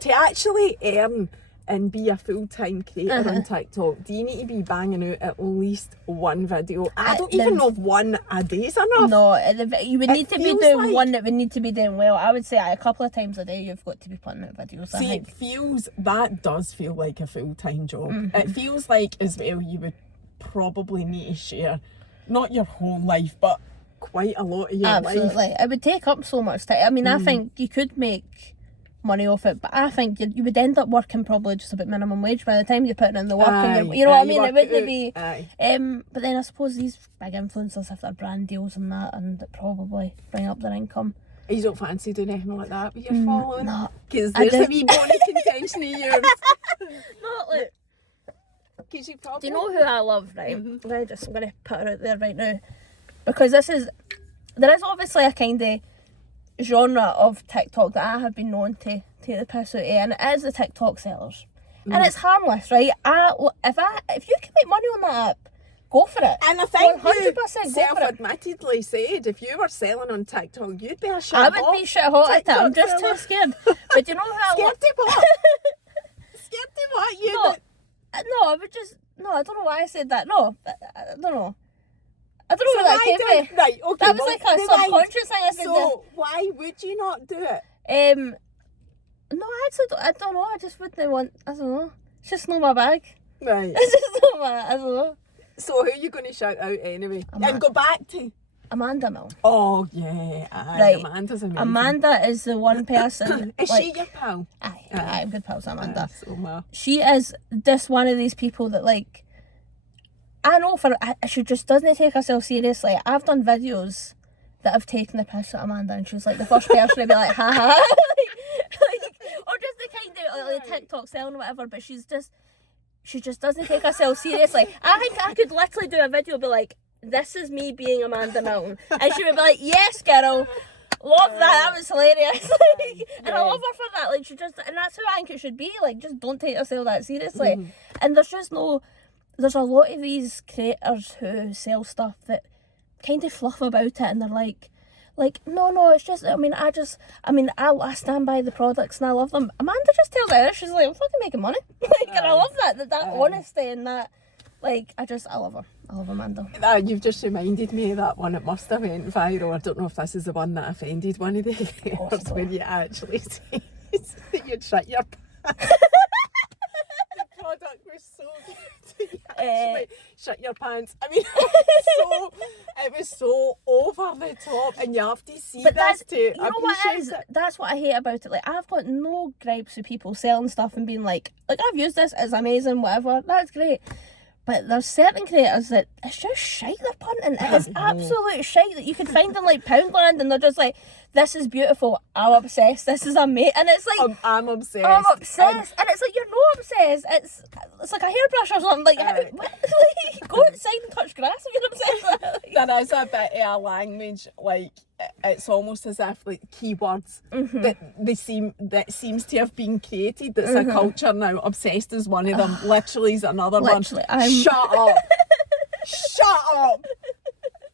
to actually earn and be a full-time creator on TikTok, do you need to be banging out at least one video? I don't even know if one a day is enough. No, you would need to be feels doing like- one that would need to be doing well. I would say a couple of times a day you've got to be putting out videos. I See, think. that does feel like a full-time job. It feels like as well you would probably need to share, not your whole life, but quite a lot of your life. Absolutely. It would take up so much time. I mean, I think you could make money off it, but I think you would end up working probably just about minimum wage by the time you're putting in the work. And you know what I mean? It wouldn't be. But then I suppose these big influencers have their brand deals and that, and it probably bring up their income. You don't fancy doing anything like that with your following? No. Because there's a wee bone of contention of yours. Not like. Because you probably... Do you know who I love, right? I'm going to put her out there right now. Because there is obviously a kind of genre of TikTok that I have been known to take the piss out of, and it is the TikTok sellers. And it's harmless, right? If you can make money on that app, go for it. And I think 100% you go for it. self-admittedly said if you were selling on TikTok, you'd be a shit I would be shit hot at it. I'm TikTok just seller. too scared. But you know who I Scared love? to what? Scared to what? No, I would just... No, I don't know why I said that. No, I don't know. I don't know So where that why came don't- from. Right, okay. That was well, like a rewind. subconscious thing I said. So why would you not do it? No, I actually don't, I don't know. I just wouldn't want. I don't know. It's just not my bag. Right. It's just not my. I don't know. So who are you going to shout out anyway? Ama- And go back to. Amanda Mill. Oh yeah, aye, Right. Amanda's amazing. Amanda is the one person. Is like, she your pal? Aye, I'm good pals with Amanda. So well. She is just one of these people that like. I know she just doesn't take herself seriously. I've done videos that have taken the piss at Amanda, and she was like the first person to be like, ha ha, or just the kind of like TikTok selling or whatever. But she just doesn't take herself seriously. I think I could literally do a video, be like, this is me being Amanda Milton, and she would be like, yes, girl. Love that. That was hilarious. And I love her for that. Like, and that's who I think it should be. Like, just don't take yourself that seriously. And there's a lot of these creators who sell stuff that kind of fluff about it, and they're like, no, it's just, I stand by the products and I love them. Amanda just tells it, she's like, I'm fucking making money. And I love that honesty and that, like, I love her. I love Amanda. You've just reminded me of that one. It must have went viral. I don't know if this is the one that offended one of the creators when you actually said that you'd shut your pants. The product was so good. You actually shut your pants. I mean, it was so over the top, and you have to see this to you know what it appreciate is? it. That's what I hate about it. Like, I've got no gripes with people selling stuff and being like I've used this, it's amazing, whatever. That's great. But there's certain creators that it's just shite they're punting. It is absolute shite that you can find in like Poundland, and they're just like, this is beautiful, I'm obsessed, this is amazing. And it's like, I'm obsessed. I'm obsessed. And it's like, you're not obsessed. It's like a hairbrush or something. Like, what? Like, go outside and touch grass if you're obsessed with it. There is a bit of a language, like, it's almost as if like keywords that seems to have been created. That's a culture now. Obsessed is one of them. Literally is another one. Shut up. Shut up.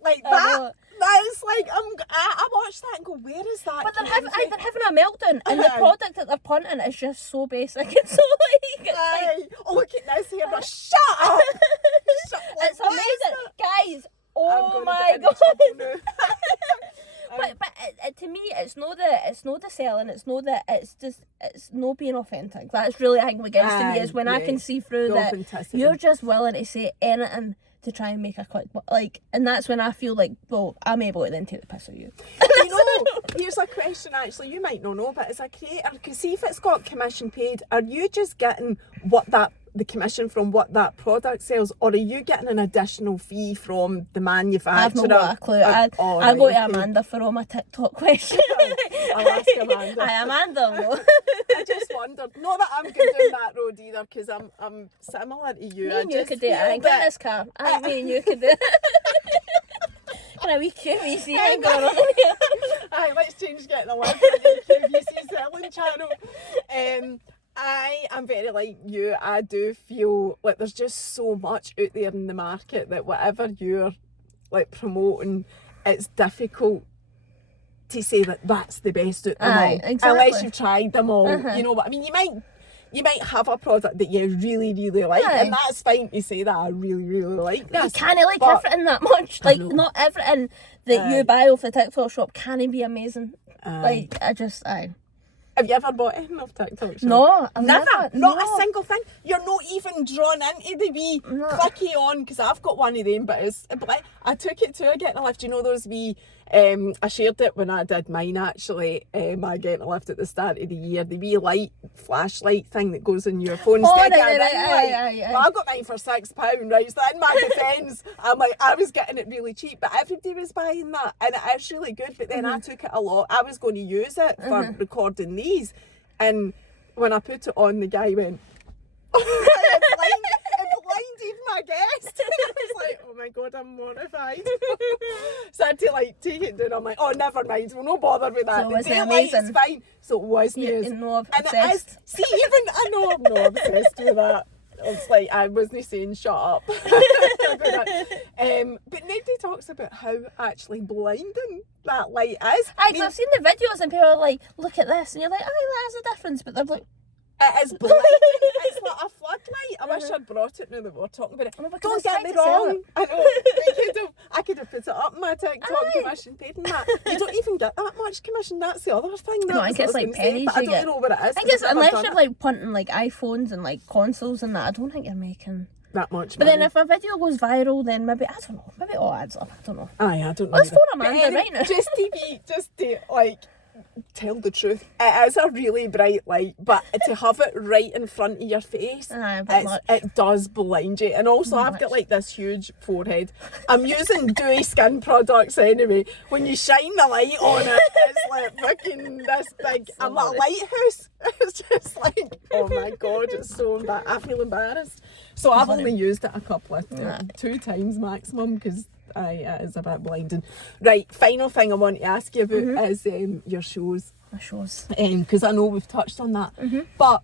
Like that. That is like I watched that and go, where is that? But they're having a meltdown, and the product that they're punting is just so basic. It's so like, oh, look at this here, but shut up. It's amazing, guys. Oh my god. But to me, it's no the selling. It's no being authentic. That's really, I think, what gets to me is when I can see through that you're just willing to say anything to try and make a quick, like, and that's when I feel like, well, I'm able to then take the piss out of you. You know, here's a question actually, you might not know, but as a creator, because see if it's got commission paid, are you just getting the commission from what that product sells, or are you getting an additional fee from the manufacturer? I've not got a clue. I go to Amanda for all my TikTok questions. I'll ask Amanda. Hi, Amanda. I just wondered. Not that I'm good down that road either, because I'm similar to you. Me and you could do it. I think in this car. I think me and you could do it. Can a wee QVC thing going on in here? Aye, let's change getting a live on the QVC selling channel. I am very like you. I do feel like there's just so much out there in the market that whatever you're like promoting, it's difficult to say that that's the best out them all. Exactly. Unless you've tried them all. You know what I mean? You might have a product that you really, really like, and that's fine to say that I really, really like this. You can't like everything that much. Like, not everything that you buy off the TikTok shop can be amazing. Like, Have you ever bought anything off TikTok shop? No, I've never. Not no. a single thing. You're not even drawn into the wee clicky on, because I've got one of them, but I took it to a Getting a Lift. You know those wee, I shared it when I did mine actually, my Getting a Lift at the start of the year, the wee light, flashlight thing that goes in your phone. Well, I got mine for £6, right? So in my defence, I'm like, I was getting it really cheap, but everybody was buying that, and it is really good, but then I took it a lot. I was going to use it for recording these, and when I put it on, the guy went, it blinded my guest. I was like, oh my god, I'm mortified. So I had to like take it down. I'm like, oh, never mind, we'll not bother with that. So the daylight is fine. So it was news. You're not and obsessed. it is, see, even I know I'm not obsessed with that. It's like I wasn't saying shut up. But nobody talks about how actually blinding that light is. I've seen the videos and people are like, look at this, and you're like, oh, that has a difference, but they're like, it is blinding. It's like got a floodlight. I wish I'd brought it now that we're talking about it. Well, because Don't it's get trying me to sell wrong. it. I know. I could have put it up my TikTok commission paid and that. You don't even get that much commission. That's the other thing. No, I think it's like pennies but I you don't get. know what it is. I think it's unless you're like punting like iPhones and like consoles and that. I don't think you're making that much. But money. then if a video goes viral, then maybe I don't know. Maybe it all adds up. I don't know. Aye, I don't know. Let's either. phone Amanda But anyway, right now. just to like tell the truth, it is a really bright light, but to have it right in front of your face, Aye, a bit much. it does blind you. And also, I've got like this huge forehead. I'm using dewy skin products anyway. When you shine the light on it, it's like fucking this big. I'm like a lighthouse. It's just like, oh my god, it's so bad. I feel embarrassed. So I've only used it a couple of 2 times maximum because it is a bit blinding. Right, final thing I want to ask you about is your shows. My shows. Because I know we've touched on that. But,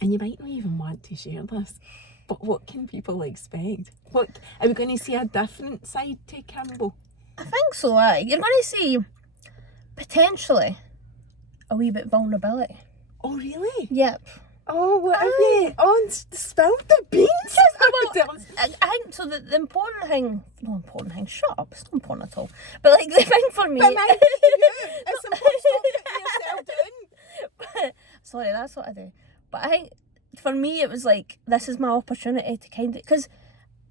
and you might not even want to share this, but what can people expect? What are we going to see a different side to Kimble? I think so. You're going to see potentially a wee bit vulnerability. Oh really? Yep. Oh, what have you? Oh, spilled the beans? I think so. The important thing, shut up, it's not important at all. But like the thing for me, But mind you, it's important to put yourself down. Sorry, that's what I do. But I think for me it was like, this is my opportunity to kind of, because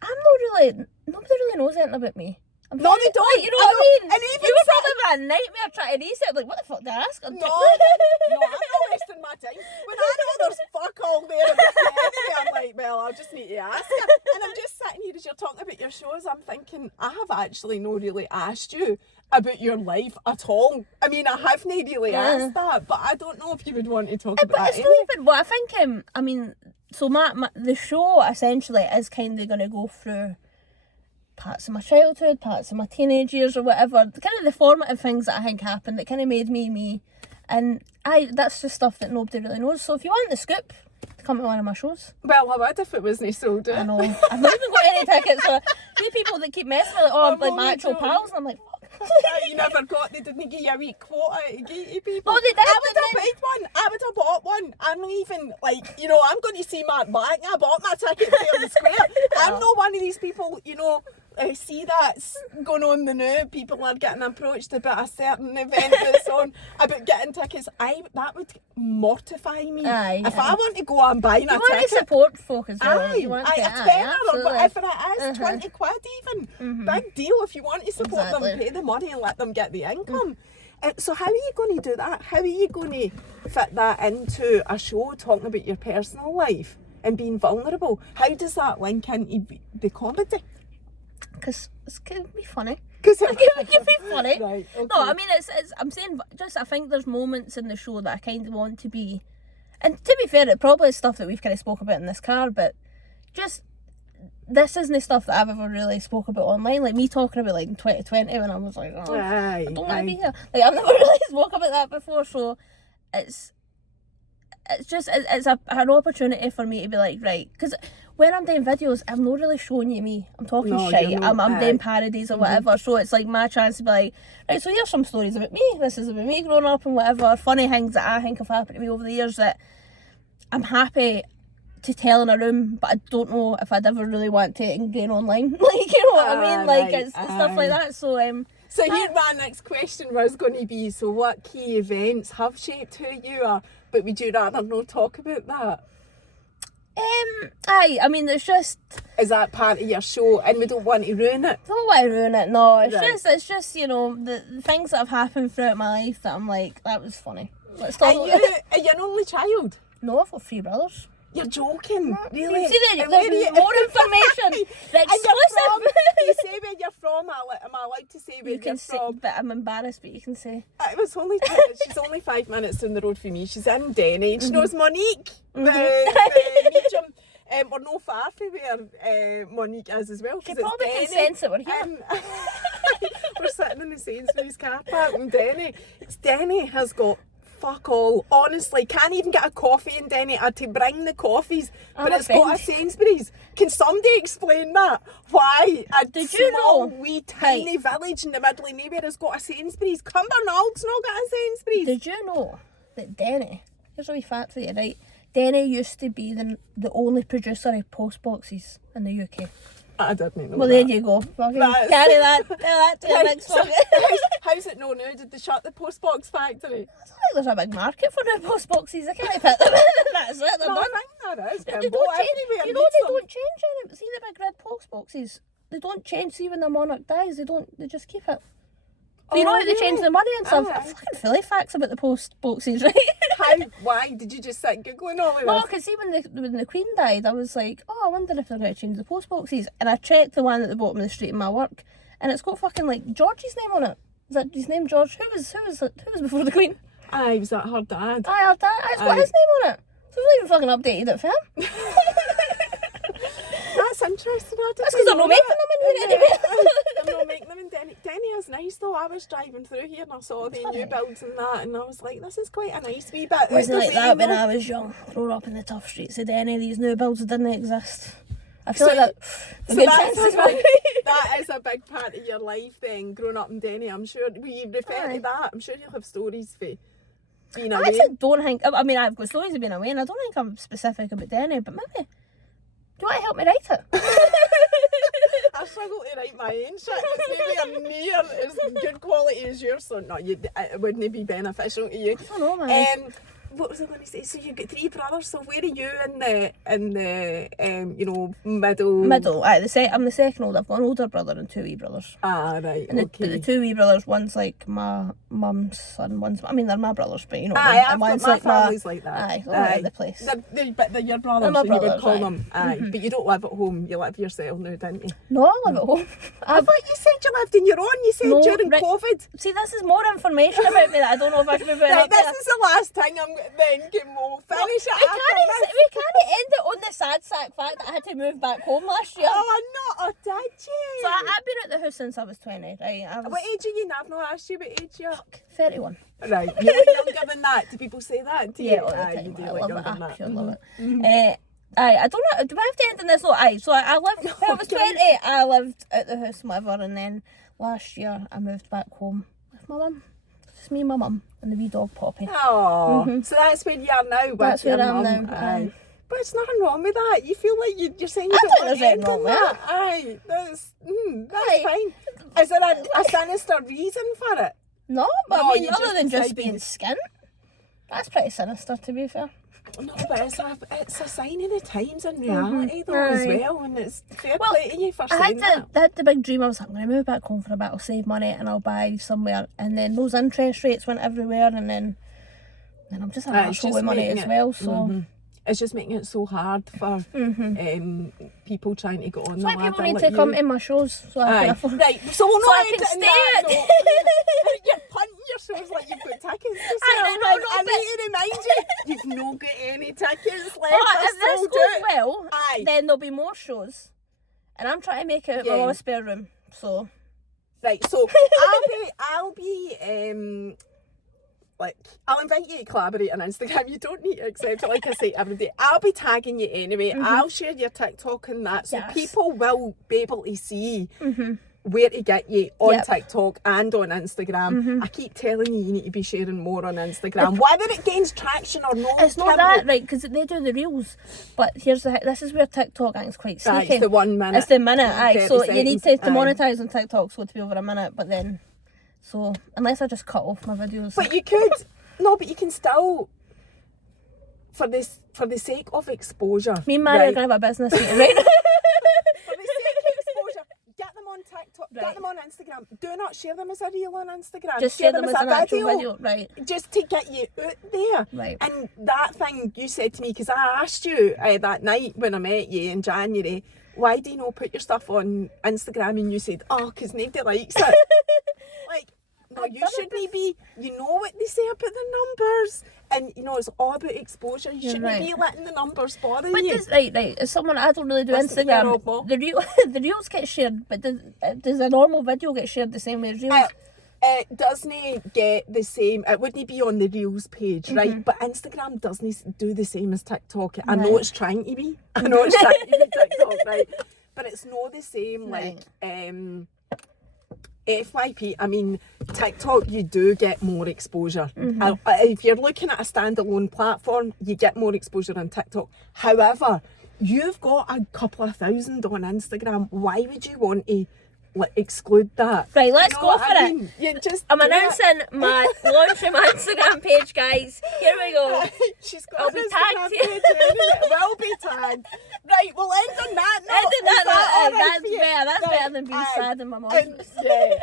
nobody really knows anything about me. No, they don't. Like, you know what I mean? And even you were probably having a nightmare trying to reset. Like, what the fuck did I ask? No, I'm not wasting my time. When I know there's fuck all there about the enemy, I'm like, well, I'll just need to ask her. And I'm just sitting here as you're talking about your shows, I'm thinking, I have actually not really asked you about your life at all. I mean, I haven't really asked that, but I don't know if you would want to talk about But that it's anyway. not even, well, I think, I mean, so the show essentially is kind of going to go through parts of my childhood, parts of my teenage years or whatever, kind of the formative things that I think happened that kind of made me me. And that's just stuff that nobody really knows. So if you want the scoop, come to one of my shows. Well, I would if it wasn't sold out. I know. I've not even got any tickets. So a few people that keep messing with it, I'm like my actual pals, and I'm like, fuck. You never got, they didn't give you a wee quota to give to people. Oh, they did. I would have paid one. I would have bought one. I'm not even, like, you know, I'm going to see Mark Black. I bought my ticket fair and square. I'm not one of these people, you know, see that's going on the now. People are getting approached about a certain event that's on, about getting tickets. That would mortify me. If I want to go and buy a ticket. You want to support folk as well. Aye, a tenner, or whatever it is, 20 quid even. Big deal if you want to support them, pay the money and let them get the income. So how are you going to do that? How are you going to fit that into a show talking about your personal life and being vulnerable? How does that link into the comedy? Because it's going to be funny. Because it can be funny. Right, okay. No, I mean, it's I'm saying, just I think there's moments in the show that I kind of want to be, and to be fair, it probably is stuff that we've kind of spoke about in this car, but just, this isn't stuff that I've ever really spoke about online, like me talking about like in 2020 when I was like, oh, I don't want to be here. Like, I've never really spoke about that before, so it's just, it's an opportunity for me to be like, right, because when I'm doing videos, I'm not really showing you me. I'm talking shit. I'm doing parodies or whatever. So it's like my chance to be like, right, so here's some stories about me. This is about me growing up and whatever. Funny things that I think have happened to me over the years that I'm happy to tell in a room, but I don't know if I'd ever really want to ingrain online. Like, you know what I mean? Like, it's stuff like that. So here my next question was going to be, so what key events have shaped who you are? But would you rather not talk about that? I mean, it's just... Is that part of your show and we don't want to ruin it? Don't want to ruin it, no. It's Right. just, you know, the things that have happened throughout my life that I'm like, that was funny. Let's talk Are about it. you an only child? No, I've got 3 brothers. You're joking, really? See, And there's where are you- more information. The And you're from, exclusive. you say where you're from. Am I allowed to say where You can you're say, from? but I'm embarrassed, but you can say. It was only she's only 5 minutes down the road from me. She's in Denny. She knows Monique, the medium. We're not far from where Monique is as well. She 'cause it's probably can Denny. sense that we're here. We're sitting in the Sainsbury's car park in Denny. Denny has got fuck all. Honestly, can't even get a coffee in Denny. I had to bring the coffees, but it's got a Sainsbury's. Can somebody explain that? Why a Did you small, know- wee, tiny village in the middle of nowhere has got a Sainsbury's? Cumbernault's not got a Sainsbury's. Did you know that Denny, here's a wee fact for you, right? Denny used to be the only producer of post boxes in the UK. I didn't know Well, that. there you go. Fucking That's- carry that. Tell that to the next So, fucking. how's it no now? Did they shut the postbox factory? I think there's a big market for new post boxes. I can't put them. That's it. They're No, done. I think there is. They Kimbo, don't change. everywhere You know needs they them. don't change any. See the big red post boxes. They don't change. See when the monarch dies, they don't. They just keep it. So you know how they change the money and stuff. Aye. I'm fucking fully facts about the post boxes, right? How? Why? Did you just sit googling all of No, this? because see when the Queen died, I was like, oh, I wonder if they're going to change the post boxes. And I checked the one at the bottom of the street in my work, and it's got fucking like George's name on it. Is that his name, George? Who was before the Queen? Aye, was that her dad? Aye, it's got Aye. his name on it. So we've even fucking updated it for him. That's interesting. I didn't That's because they're know not making that. them in here anyway. They're not making them in Denny. Denny is nice though. I was driving through here and I saw the new builds and that, and I was like, this is quite a nice wee bit. Wasn't like that when I was young. Growing up in the tough streets of Denny, these new builds didn't exist. I feel So- like that. So Good that's chances, a man. big, that is a big part of your life then, growing up in Denny. I'm sure we refer Aye. to that. I'm sure you'll have stories for being I away. actually don't think. I mean, I've got stories of being away, and I don't think I'm specific about Denny, but maybe. Do you want to help me write it? I struggle to write my own shit. It's maybe near as good quality as yours, so no, it wouldn't be beneficial to you. I don't know, man. What was I going to say? So you've got 3 brothers. So where are you in the you know, middle? Aye, I'm the second old. I've got an older brother and 2 wee brothers. Ah, right. And Okay. the 2 wee brothers, one's like my mum's son, they're my brothers, but you know what I Aye, mean. I've And got one's my like family's like that. Aye, all over the place. They're your brothers, They're my so you would brothers, call aye. them. Aye, but you don't live at home. You live yourself now, didn't you? No, I live at home. I thought you said you lived on your own. You said No, during right. COVID. See, this is more information about me that I don't know if I should be putting Right, up there. this is the last thing I'm then we'll finish it after this. We can't end it on the sad sack fact that I had to move back home last year. Oh, no, did you? So I've been at the house since I was 20, right? I was What age are you now? I've not asked you what age you are. 31. Right, you look younger than that. Do people say that to you? Yeah, all the Aye, time. you do I look love younger it. than I that. pure love it. Aye, I don't know. Do I have to end in this? No, aye. So I lived, when I was 20, I lived at the house whatever, and then last year I moved back home with my mum. It's me and my mum and the wee dog Poppy. Oh, so that's where you are now. With That's your where I'm mum. now, Aye. aye. But it's nothing wrong with that. You feel like you're saying you I don't think want there's to nothing end wrong in with that. Aye, that's Aye. fine. Is there a sinister reason for it? No, but No, I mean, you other just than just decided- being skint, that's pretty sinister to be fair. No, but it's a sign of the times in reality though as Aye. well, and it's fair Well, play to you for I saying that. had the big dream. I was like, I'm going to move back home for a bit. I'll save money and I'll buy somewhere. And then those interest rates went everywhere, and then I'm just having Aye, a it's show just with money making as it- well. So It's just making it so hard for people trying to go on that's the why ladder people need like to come you. to my shows so I Aye. can afford. Right, so we'll So I not can end it in stay that, at- no. You're punting your shows like you've got tickets to Aye, sell. no, and no, I but- need to remind you, you've not got any tickets left. But I if this sold goes out. well, Aye. then there'll be more shows. And I'm trying to make it out Yeah. my mum's spare room. So Right, so I'll be like, I'll invite you to collaborate on Instagram. You don't need to accept it, like I say every day. I'll be tagging you anyway. I'll share your TikTok and that, so Yes. people will be able to see where to get you on Yep. TikTok and on Instagram. I keep telling you, you need to be sharing more on Instagram, whether it gains traction or not. it's not Kim, that, right, because they do the reels. But this is where TikTok acts quite Aye, sneaky. it's the 1 minute. It's the minute, aye. 30 So you need to seconds, aye. monetize on TikTok, so to be over a minute, but then, so, unless I just cut off my videos. But you could, no, but you can still, for the sake of exposure. Me and Mary are right? going to have a business meeting, right? For the sake of exposure, get them on TikTok, Right. get them on Instagram. Do not share them as a reel on Instagram. Just share them as an actual video, right. Just to get you out there. Right. And that thing you said to me, because I asked you that night when I met you in January, why do you not put your stuff on Instagram? And you said, oh, because nobody likes it. Like, no, you shouldn't be, you know what they say about the numbers. And, you know, it's all about exposure. You You're shouldn't right. be letting the numbers bother But you. right, as someone, I don't really do Listen to your Instagram. old mum. The reels get shared, but does a normal video get shared the same way as reels? It doesn't get the same, it wouldn't be on the Reels page, right? But Instagram doesn't do the same as TikTok. I know Right. it's trying to be. I know it's trying to be TikTok, right? But it's not the same, like, Right. FYP, I mean, TikTok, you do get more exposure. If you're looking at a standalone platform, you get more exposure on TikTok. However, you've got a couple of thousand on Instagram. Why would you want to exclude that? Right, let's You know go what for I it. mean? You just I'm do it. announcing my launch from my Instagram page, guys. Here we go. She's got I'll an be Instagram tagged. page anyway. It will be tagged. Right, we'll end on that note. Ended that Is that all right that's for you? better. That's Right, better than being aye. sad in my mum's.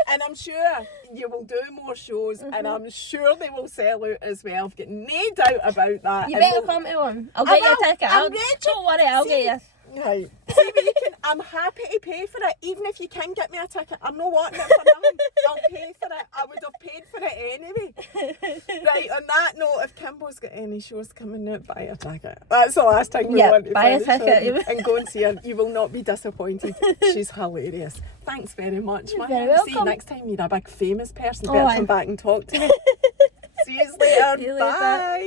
And I'm sure you will do more shows, and I'm sure they will sell out as well. I've got no doubt about that. You And better we'll- come to one. I'll I get you a will. ticket. I'm ready. Don't worry, I'll get you. Right. See what you can. I'm happy to pay for it, even if you can get me a ticket. I'm not wanting it for nothing. I'll pay for it. I would have paid for it anyway. Right. On that note, if Kimbo's got any shows coming out, buy a ticket. That's the last time we Yeah, want to buy a finish ticket. it and go and see her. You will not be disappointed. She's hilarious. Thanks very much, You're man. very See you welcome. next time you're a big famous person. Oh, Better aye. come back and talk to me. See you later. See you later. Bye.